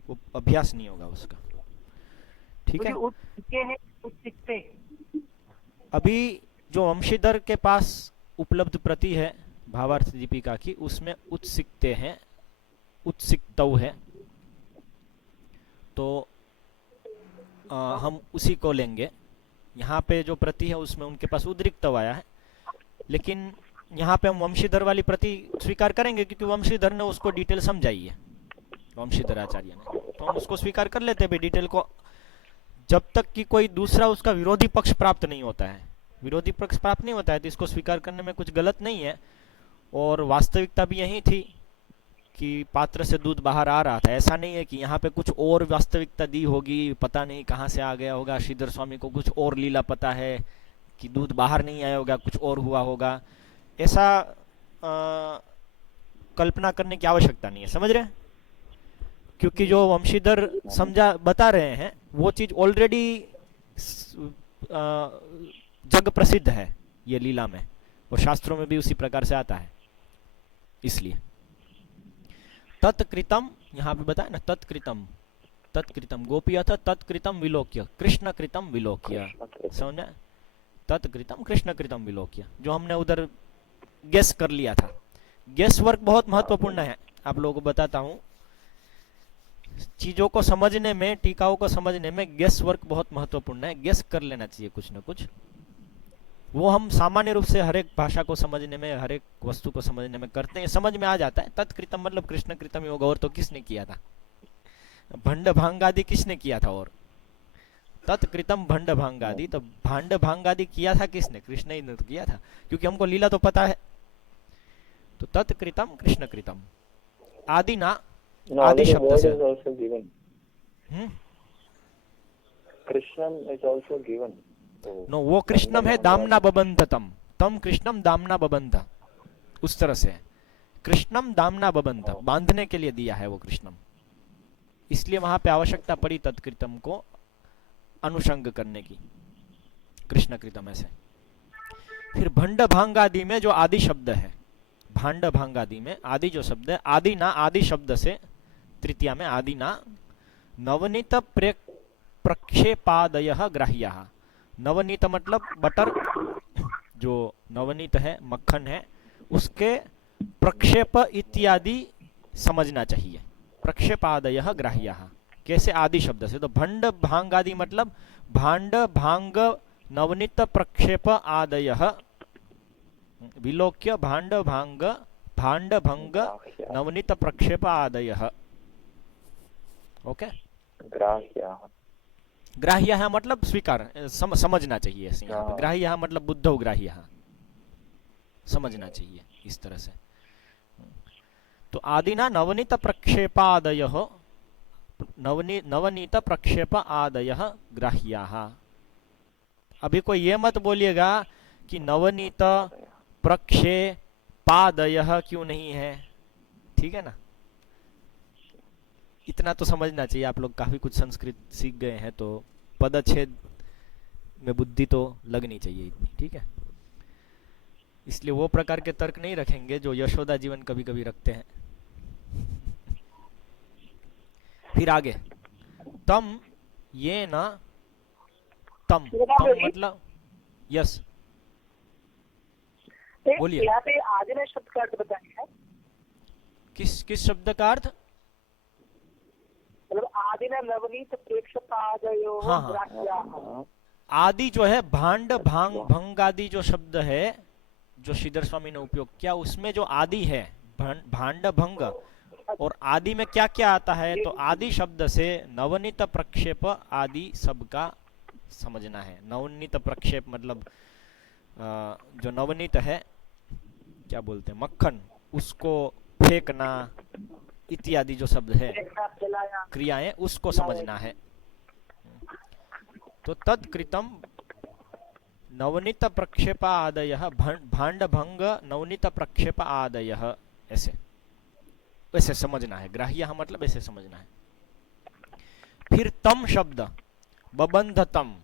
वो अभ्यास नहीं होगा उसका। ठीक है, अभी जो वंशीधर के पास उपलब्ध प्रति है भावार्थ दीपिका की, उसमें उत्सिकते हैं, उत्सिक्तौ है, तो हम उसी को लेंगे। यहाँ पे जो प्रति है उसमें उनके पास उद्रिक्तव आया है, लेकिन यहाँ पे हम वंशीधर वाली प्रति स्वीकार करेंगे क्योंकि वंशीधर ने उसको डिटेल समझाई है, वंशीधर आचार्य ने, तो हम उसको स्वीकार कर लेते हैं भाई डिटेल को, जब तक कि कोई दूसरा उसका विरोधी पक्ष प्राप्त नहीं होता है। विरोधी पक्ष प्राप्त नहीं होता है तो इसको स्वीकार करने में कुछ गलत नहीं है। और वास्तविकता भी यही थी कि पात्र से दूध बाहर आ रहा था, ऐसा नहीं है कि यहाँ पे कुछ और वास्तविकता दी होगी, पता नहीं कहाँ से आ गया होगा, श्रीधर स्वामी को कुछ और लीला पता है कि दूध बाहर नहीं आया होगा, कुछ और हुआ होगा, ऐसा कल्पना करने की आवश्यकता नहीं है, समझ रहे हैं? क्योंकि जो वंशीधर समझा बता रहे हैं वो चीज ऑलरेडी जग प्रसिद्ध है ये लीला में, और शास्त्रों में भी उसी प्रकार से आता है। इसलिए तत्कृतम यहाँ पे बताया ना, तत्कृतम, तत्कृतम गोपी अथ तत्कृतम विलोक्य कृष्ण कृतम विलोक्य, समझा? तत्कृतम कृष्ण कृतम विलोक्य, जो हमने उधर गेस कर लिया था। गेस वर्क बहुत महत्वपूर्ण है, आप लोगों को बताता हूँ। चीजों को समझने में, टीकाओं को समझने में गेस वर्क बहुत महत्वपूर्ण है। गेस कर लेना चाहिए कुछ ना कुछ। वो हम सामान्य रूप से हर एक भाषा को समझने में, हर एक वस्तु को समझने में करते हैं, समझ में आ जाता है। तत्कृतम मतलब कृष्ण कृतम ही होगा, और तो किसने किया था? भंड भांग आदि किसने किया था? और तत्कृतम भंड भांग आदि, तो भांड भांग आदि किया था किसने? कृष्ण ही ने तो किया था, क्योंकि हमको लीला तो पता है। तो तत्कृतम कृष्ण कृतम, आदि ना, आदि शब्द से कृष्णम इज आल्सो गिवन। नो, वो कृष्णम है दामना बबंध, तम कृष्णम दामना बबंध, उस तरह से कृष्णम दामना बबंध, बांधने के लिए दिया है वो कृष्णम, इसलिए वहां पे आवश्यकता पड़ी तत्कृतम को अनुषंग करने की, कृष्ण कृतम ऐसे। फिर भंड भांग आदि में जो आदि शब्द है, भांड भांग आदि में आदि जो शब्द है, आदि ना, आदि शब्द से तृतीया में आदि ना नवनीत प्रक्षेपादयः ग्राह्यः। नवनीत मतलब बटर, जो नवनीत है, मक्खन है, उसके प्रक्षेप इत्यादि समझना चाहिए। प्रक्षेपादयः ग्राह्यः, कैसे? आदि शब्द से। तो भंड भांग आदि मतलब भांड भांग नवनीत प्रक्षेप आदयः विलोक्य भांड भांग भांड भंग नवनीत प्रक्षेप आदयः। ओके, ग्राह्य है मतलब स्वीकार, समझना चाहिए ऐसे। यहाँ पे ग्राह्य है मतलब बुद्धौ ग्राह्य, समझना चाहिए इस तरह से। तो आदिना नवनीत प्रक्षेपादयः, नवनीत प्रक्षेप आदयः ग्राह्याः। अभी कोई ये मत बोलिएगा कि नवनीत प्रक्षेपादयः क्यों नहीं है, ठीक है ना? इतना तो समझना चाहिए। आप लोग काफी कुछ संस्कृत सीख गए हैं, तो पदच्छेद में बुद्धि तो लगनी चाहिए इतनी, ठीक है? इसलिए वो प्रकार के तर्क नहीं रखेंगे जो यशोदा जीवन कभी कभी रखते हैं। फिर आगे, तम ये न तम, तम मतलब यस, बोलिए। यहाँ पे आदिना शब्द का अर्थ बताइए। किस शब्द का अर्थ? मतलब आदिना नवनीत प्रेक्षपादयो ग्राह्याः। आदि जो है भांड भांग भंग आदि जो शब्द है, जो श्रीधर स्वामी ने उपयोग किया, उसमें जो आदि है भांड भंग, और आदि में क्या क्या आता है? तो आदि शब्द से नवनीत प्रक्षेप आदि सबका समझना है। नवनीत प्रक्षेप मतलब जो नवनीत है, क्या बोलते हैं, मक्खन, उसको फेंकना इत्यादि जो शब्द है, क्रियाएं, उसको समझना है। तो तत्कृतम नवनीत प्रक्षेप आदयः भांड भंग नवनीत प्रक्षेप आदयः, ऐसे वैसे समझना है। ग्राह्य मतलब ऐसे समझना है। फिर तम शब्द, बबंध तम,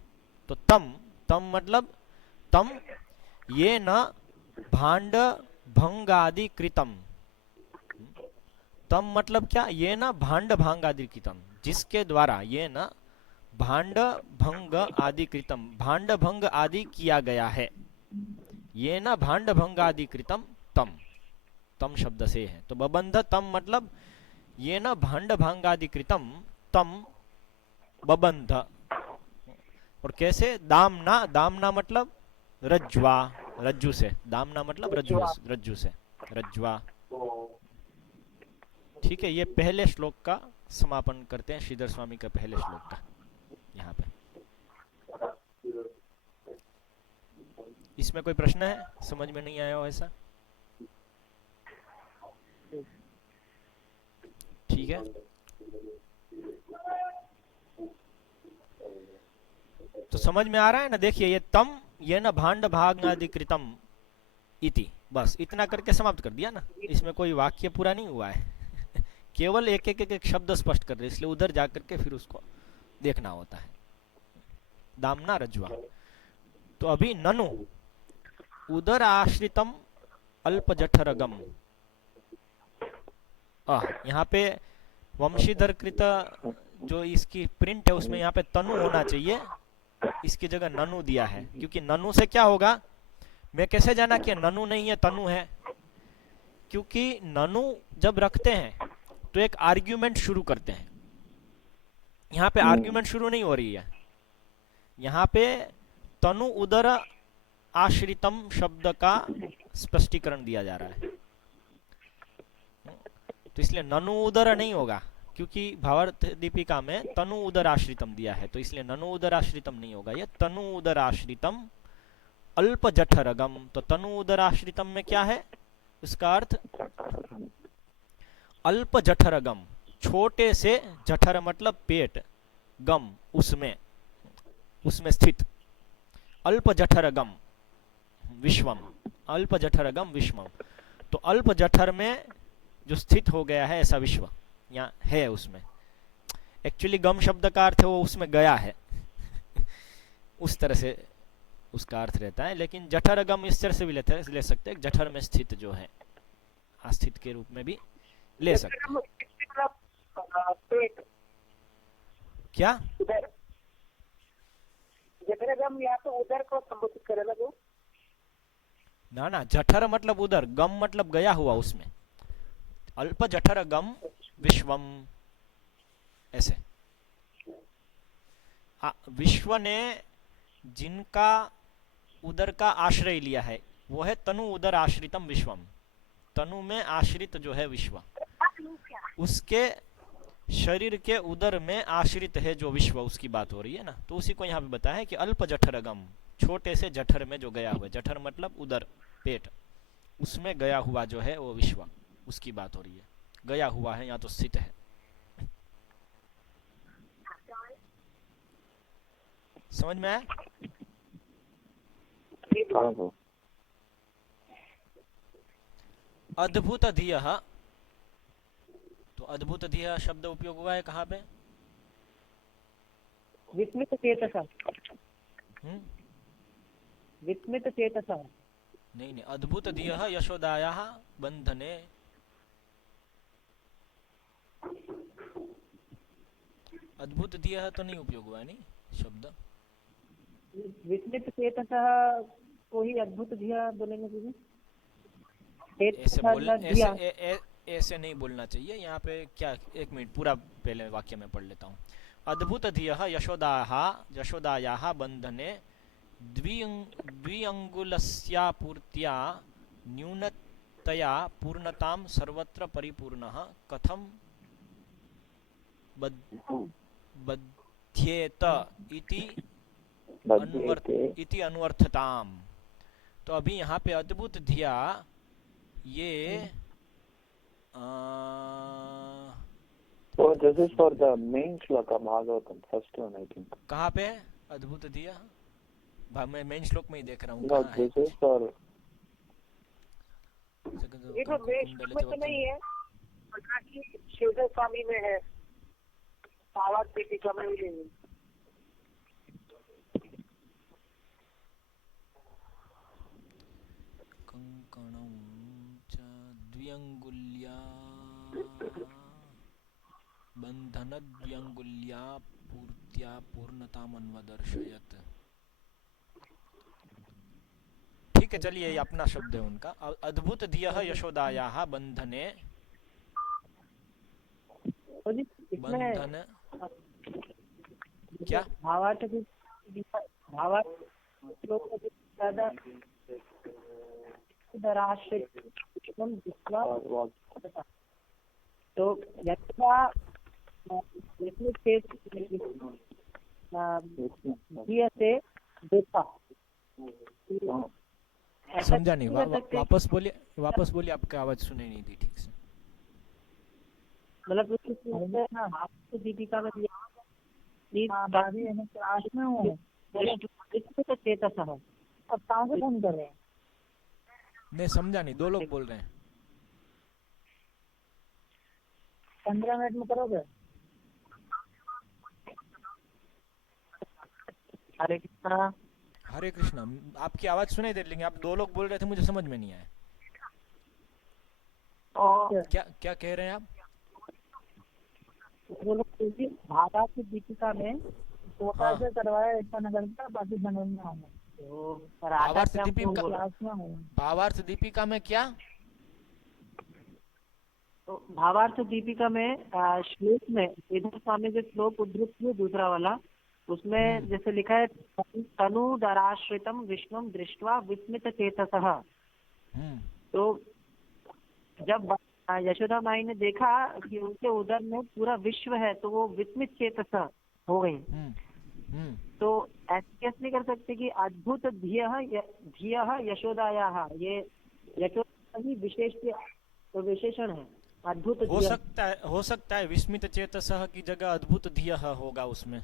तो तम, तम मतलब तम ये न भांड भंग आदि कृतम। तम मतलब क्या? ये न भांड भांग आदि कृतम, जिसके द्वारा ये न भांड भंग आदि कृतम, भांड भंग आदि किया गया है। ये न भांड भंग आदि कृतम तम, तम शब्द से है। तो बबंध तम मतलब ये न भांड भंग आदि कृतम तम बबंध, और कैसे? दामना, दामना मतलब रज्ज्वा, रज्जू से, दामना मतलब रज्जू, रज्जू से, रज्ज्वा। ठीक है, ये पहले श्लोक का समापन करते हैं, श्रीधर स्वामी का पहले श्लोक का यहाँ पे। इसमें कोई प्रश्न है? समझ में नहीं आया हो ऐसा? ठीक है, तो समझ में आ रहा है ना? देखिए ये तम ये न भांड भागाधिकृतम इति, बस इतना करके समाप्त कर दिया ना। इसमें कोई वाक्य पूरा नहीं हुआ है केवल एक एक एक, एक शब्द स्पष्ट कर रहे, इसलिए उधर जाकर के फिर उसको देखना होता है। दामना रज्वा। तो अभी ननु उदर आश्रितम अल्प जठरगम, यहाँ पे वंशीधर कृत जो इसकी प्रिंट है उसमें यहाँ पे तनु होना चाहिए, इसकी जगह ननु दिया है। क्योंकि ननु से क्या होगा, मैं कैसे जाना कि ननु नहीं है तनु है? क्योंकि ननु जब रखते हैं तो एक आर्ग्यूमेंट शुरू करते हैं। यहाँ पे आर्ग्यूमेंट शुरू नहीं हो रही है, यहाँ पे तनु उदर आश्रितम शब्द का स्पष्टीकरण दिया जा रहा है। तो इसलिए ननु उदर नहीं होगा, क्योंकि भावार्थ दीपिका में तनु उदर आश्रितम दिया है, तो इसलिए ननु उदर आश्रितम नहीं होगा, ये तनु उदर आश्रितम अल्प जठरगम। तो तनु उदर आश्रितम में क्या है? उसका अर्थ अल्प जठरगम, छोटे से, जठर मतलब पेट, गम उसमें, उसमें स्थित, अल्प जठरगम विश्वम, अल्प जठरगम विश्वम। तो अल्प जठर में जो स्थित हो गया है ऐसा विश्व यहाँ है उसमें। एक्चुअली गम शब्द का अर्थ है वो उसमें गया है उस तरह से उसका अर्थ रहता है, लेकिन जठरगम इस तरह से भी ले सकते हैं, जठर में स्थित जो है, अस्थित के रूप में भी ले सकते हैं। क्या उधर जठरगम या तो उधर को संबोधित करेगा जो? ना ना, जठर मतलब उधर, गम मतलब गया हुआ उसमें, अल्प जठर गम विश्वम ऐसे। विश्व ने जिनका उदर का आश्रय लिया है वो है तनु उदर आश्रितम विश्वम, तनु में आश्रित जो है विश्व, उसके शरीर के उदर में आश्रित है जो विश्व, उसकी बात हो रही है ना। तो उसी को यहाँ पे बताया कि अल्प जठरगम, छोटे से जठर में जो गया हुआ, जठर मतलब उदर पेट, उसमें गया हुआ जो है वो विश्व, उसकी बात हो रही है। गया हुआ है यहाँ तो स्थित है। समझ में आया? अद्भुत धियः, तो अद्भुत धियः शब्द उपयोग हुआ है कहाँ पे? विस्मित चेतसा, विस्मित चेतसा। नहीं नहीं, अद्भुत धियः यशोदायाः बंधने, अद्भुत धियः तो नहीं उपयोग हुआ है नहीं शब्द। विस्मित चेतसा को ही अद्भुत धिया बोलेंगे दीदी। ऐसे नहीं बोलना चाहिए यहाँ पे। क्या, एक मिनट पूरा पहले वाक्य में पढ़ लेता हूँ। अद्भुत धियः यशोदायाः बंधने द्विअंगुलस्या पूर्त्या न्यूनतया पूर्णतां सर्वत्र परिपूर्णः कथं बध्येत इति अन्वर्थताम्। तो अभी यहाँ पे अद्भुत धिया, ये this is for the main shloka Bhagavatam, first one I think. कहाँ पे है अद्भुत धिया? मैं मेन श्लोक में ही देख रहा हूँ। No, this is for, ये तो मेन श्लोक में तो नहीं है, शिवधर स्वामी में है, भावार्थ दीपिका में भी नहीं। कंकणं च द्व्यंगुल्या बंधनद्व्यंगुल्या पूर्त्या पूर्णतामन्वदर्शयत्। ठीक है, चलिए ये अपना शब्द है उनका। अद्भुत धियः यशोदायाः बंधने, बंधन क्या भावार्थ भावार्थ श्लोक में ज्यादा दराश्रित तो यथा से देखा समझा नहीं, वापस बोलिए, आपका आवाज सुनाई नहीं दी ठीक से। मतलब तो दीपिका में चेतस है। अब कहाँ से फोन कर रहे हैं? मैं समझा नहीं, 2 लोग बोल रहे हैं। 15 मिनट में करोगे? हरे कृष्णा। हरे कृष्णा, आपकी आवाज सुनाई दे, लेकिन आप 2 लोग बोल रहे थे, मुझे समझ में नहीं आया। क्या कह रहे हैं आप? वो लोग भागा की दीपिका में छोटा से करवाया ऐसा नगर का, बाकी बनने में भावार्थ दीपिका में क्या? तो भावार्थ दीपिका में श्लोक में इधर स्वामी जो श्लोक उद्धृत हुए दूसरा वाला, उसमें जैसे लिखा है तनु दराश्रितम विष्णुम दृष्ट्वा विस्मित चेतसः। तो जब यशोदा माई ने देखा कि उनके उदर में पूरा विश्व है, तो वो विस्मित चेतस हो गई। तो ऐसे कैसे नहीं कर सकते कि अद्भुत धियः यशोदायाः, ये यशोदा ही विशेषण है। अद्भुत हो सकता है विस्मित चेतसः की जगह अद्भुत धियः होगा उसमें,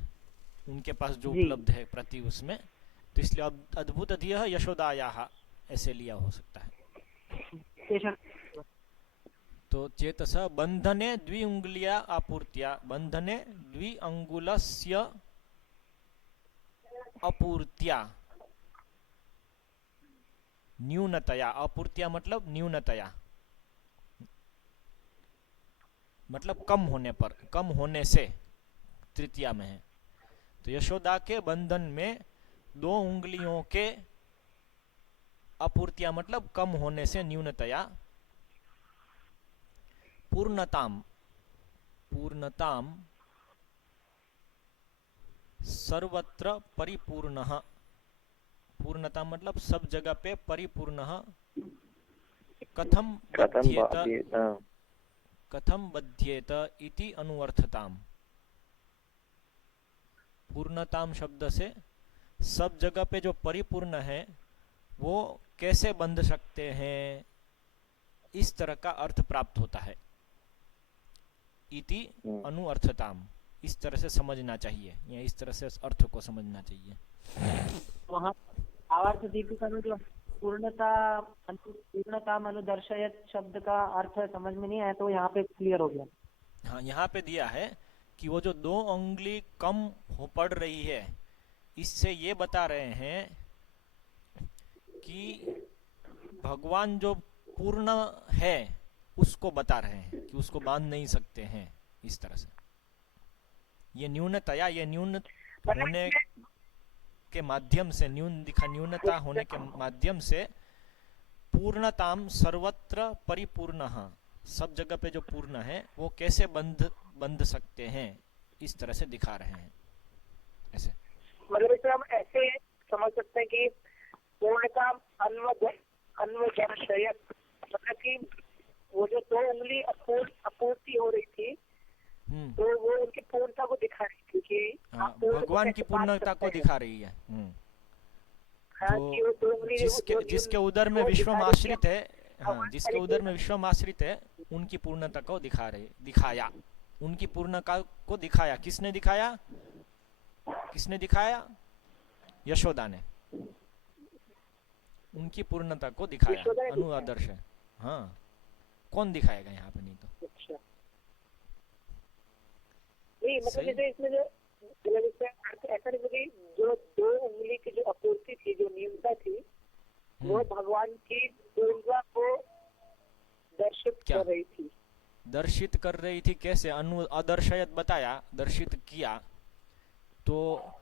उनके पास जो उपलब्ध है प्रति उसमें, तो इसलिए अद्भुत धियः यशोदायाः ऐसे लिया हो सकता है। तो चेतस बंधने द्विउंगुलिया आपूर्त्या, बंधने द्विअंगुलस्य अपूर्त्या, न्यूनतया, अपूर्त्या मतलब न्यूनतया, मतलब कम होने पर, कम होने से, तृतीया में है। तो यशोदा के बंधन में 2 उंगलियों के अपूर्त्या मतलब कम होने से, न्यूनतया, पूर्णताम सर्वत्र परिपूर्णः, पूर्णता मतलब सब जगह पे परिपूर्णः, कथम बध्येत इति अनुअर्थताम। पूर्णताम शब्द से सब जगह पे जो परिपूर्ण है वो कैसे बंध सकते हैं, इस तरह का अर्थ प्राप्त होता है। इति अनुअर्थताम, इस तरह से समझना चाहिए, या इस तरह से अर्थ को समझना चाहिए। वहाँ भावार्थ दीपिका में जो पूर्णताम अनुदर्शयत शब्द का अर्थ समझ में नहीं आया, तो यहाँ पे क्लियर हो गया। हाँ, यहाँ पे दिया है कि वो जो 2 उंगली कम हो पड़ रही है, इससे ये बता रहे हैं कि भगवान जो पूर्ण है उसको बता रहे हैं कि उसको बांध नहीं सकते हैं इस तरह से। ये न्यूनतया, ये न्यून होने के माध्यम से, न्यूनता होने के माध्यम से पूर्णताम सर्वत्र परिपूर्णः, सब जगह पे जो पूर्ण है वो कैसे बंध सकते हैं, इस तरह से दिखा रहे हैं। ऐसे मतलब इसे हम ऐसे समझ सकते हैं कि पूर्णताम अन्वदर्शयत, मतलब कि वो जो 2 उंगली अपूर्ति हो रही थी, तो वो उनकी पूर्णता को दिखा रही थी कि भगवान की पूर्णता को दिखा रही है। तो जिसके उदर में विश्वम आश्रित है, हाँ, जिसके उदर में विश्वम आश्रित है, उनकी पूर्णता को दिखाया, उनकी पूर्णता को दिखाया। किसने दिखाया? यशोदा ने उनकी पूर्णता को दिखाया, अनुआदर्श है। हाँ, कौन दिखाएगा यहाँ पे? नहीं तो नहीं, मतलब जैसे इसमें जो ऐसा नहीं कि जो 2 उंगली की जो अपूर्ति थी, जो न्यूनता थी, वो भगवान की पूर्णता को दर्शित कर रही थी। दर्शित कर रही थी कैसे? अदर्शयत बताया, दर्शित किया। तो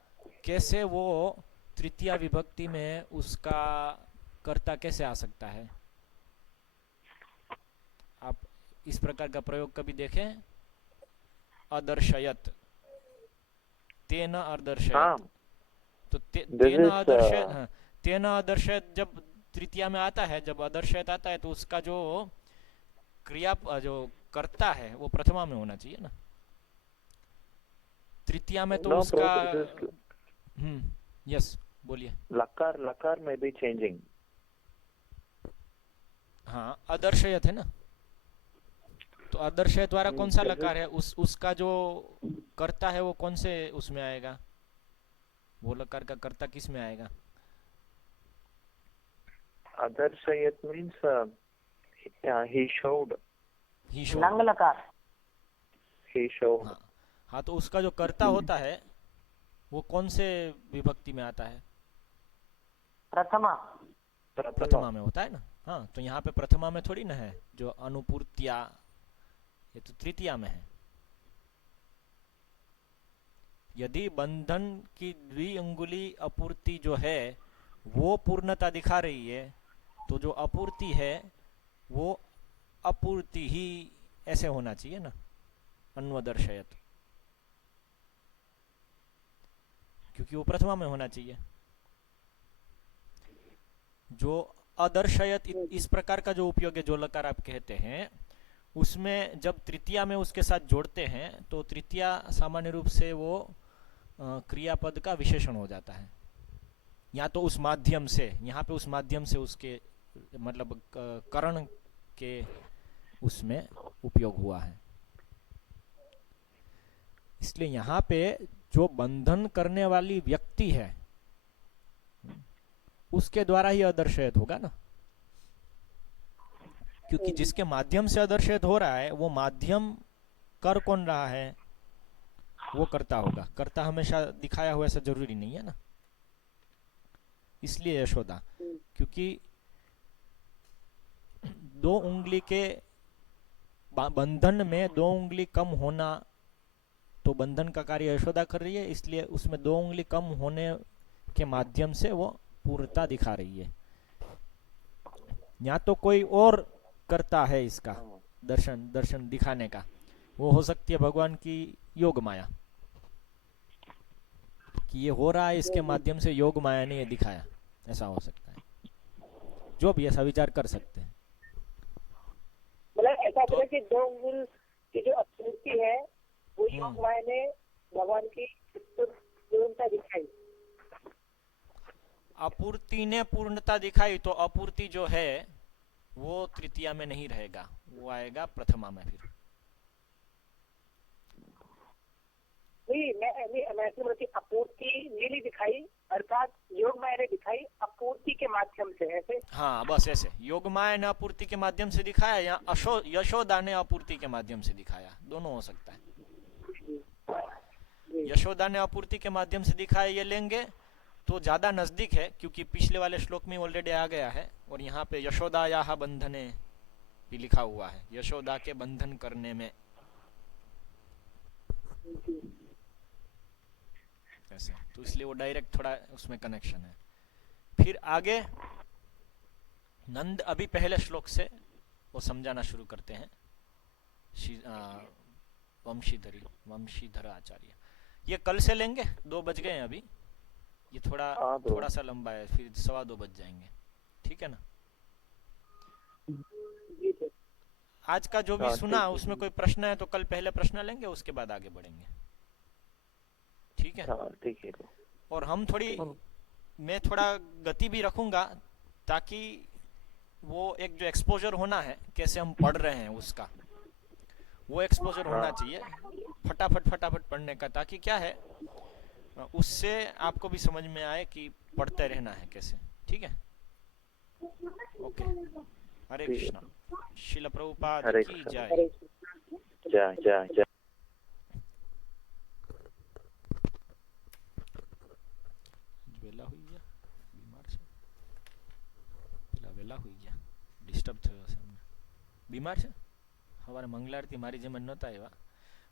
कैसे वो तृतीया विभक्ति में उसका कर्ता कैसे आ सकता है? आप इस प्रकार का प्रयोग कभी देखें? अदर्शयत, तेन अदर्शयत। तो This तेना is अदर्शयत, हाँ, तेना अदर्शयत जब तृतीया में आता है, जब अदर्शयत आता है तो उसका जो क्रिया जो कर्ता है वो प्रथमा में होना चाहिए ना। तृतीया में तो no, bro. उसका This is यस बोलिए। lakar may be changing. हाँ अदर्शयत है ना, तो अदर्शयत द्वारा कौन सा This लकार is है, उसका जो कर्ता है वो कौन से उसमें आएगा, वो लकार का कर्ता किस में आएगा? Adarshayat means he showed. He show, lung लकार। He showed. हाँ हाँ, तो उसका जो कर्ता होता है वो कौन से विभक्ति में आता है? प्रथमा। प्रथमा में होता है ना। हाँ तो यहाँ पे प्रथमा में थोड़ी ना है, जो अनुपूर्तिया, ये तो तृतीया में है। यदि बंधन की द्विअंगुली अपूर्ति जो है वो पूर्णता दिखा रही है, तो जो अपूर्ति है वो अपूर्ति ही ऐसे होना चाहिए ना, अन्वदर्शयत, क्योंकि वो प्रथमा में होना चाहिए। जो अदर्शयत इस प्रकार का जो उपयोग है, जो लकार आप कहते हैं, उसमें जब तृतीया में उसके साथ जोड़ते हैं तो तृतीया सामान्य रूप से वो क्रियापद का विशेषण हो जाता है, या तो उस माध्यम से, यहाँ पे उस माध्यम से उसके मतलब करण के उसमें उपयोग हुआ है। इसलिए यहाँ पे जो बंधन करने वाली व्यक्ति है उसके द्वारा ही अदर्शयत होगा ना, क्योंकि जिसके माध्यम से अदर्शयत हो रहा है वो माध्यम कर कौन रहा है, वो करता होगा। कर्ता हमेशा दिखाया हुआ ऐसा जरूरी नहीं है ना। इसलिए यशोदा, क्योंकि दो उंगली के बंधन में दो उंगली कम होना, तो बंधन का कार्य यशोदा कर रही है, इसलिए उसमें दो उंगली कम होने के माध्यम से वो पूर्णता दिखा रही है। या तो कोई और करता है इसका दर्शन दिखाने का, वो हो सकती है भगवान की योग माया, कि ये हो रहा है इसके माध्यम से योग माया ने ये दिखाया, ऐसा हो सकता है। जो भी ऐसा विचार कर सकते हैं। मतलब ऐसा तो, कि दो उंगल की जो अपूर्ति है वो योग माया ने भगवान की पूर्णता दिखाई। अपूर्ति ने पूर्णता दिखाई, तो अपूर्ति जो है वो तृतीया में नहीं रहेगा, वो आएगा प्रथमा में। फिर नहीं, अपूर्ति नहीं दिखाई, अर्थात योग माया ने दिखाई अपूर्ति के माध्यम से, ऐसे। हाँ बस ऐसे, योग माया ने अपूर्ति के माध्यम से दिखाया, या यशोदा ने अपूर्ति के माध्यम से दिखाया, दोनों हो सकता है। यशोदा ने अपूर्ति के माध्यम से दिखाया, ये लेंगे तो ज्यादा नजदीक है, क्योंकि पिछले वाले श्लोक में ऑलरेडी आ गया है, और यहाँ पे यशोदा या बंधने भी लिखा हुआ है, यशोदा के बंधन करने में, ऐसे, तो इसलिए वो डायरेक्ट थोड़ा उसमें कनेक्शन है। फिर आगे नंद अभी पहले श्लोक से वो समझाना शुरू करते हैं, वंशीधर आचार्य। ये कल से लेंगे, 2 बज गए हैं अभी, ये थोड़ा सा लंबा है, फिर 2:15 बज जाएंगे, ठीक है ना। आज का जो भी सुना उसमें कोई प्रश्न है तो कल पहले प्रश्न लेंगे, उसके बाद आगे बढ़ेंगे, ठीक है। ठीक है। और हम मैं थोड़ा गति भी रखूंगा, ताकि वो एक जो एक्सपोजर होना है, कैसे हम पढ़ रहे हैं उसका, वो एक्सपोजर होना चाहिए, फटाफट पढ़ने का, ताकि क्या है उससे आपको भी समझ में आए कि पढ़ते रहना है कैसे, ठीक है। ओके, हरे कृष्णा। श्रील प्रभुपाद की जय। जय। वेला हुई गया, बीमार છે પેલા વેલા हुई गया, ડિસ્ટર્બ થયો છે અમને। બીમાર છે, સવારે મંગલારતી મારી જેમ જ નહોતા આવ્યા।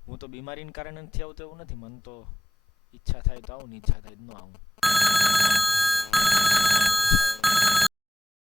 હું તો બીમારીને કારણે નથી આવતો એવું નથી, મન તો ઈચ્છા થાય તો આવું, ને ઈચ્છા થાય તો ન આવું।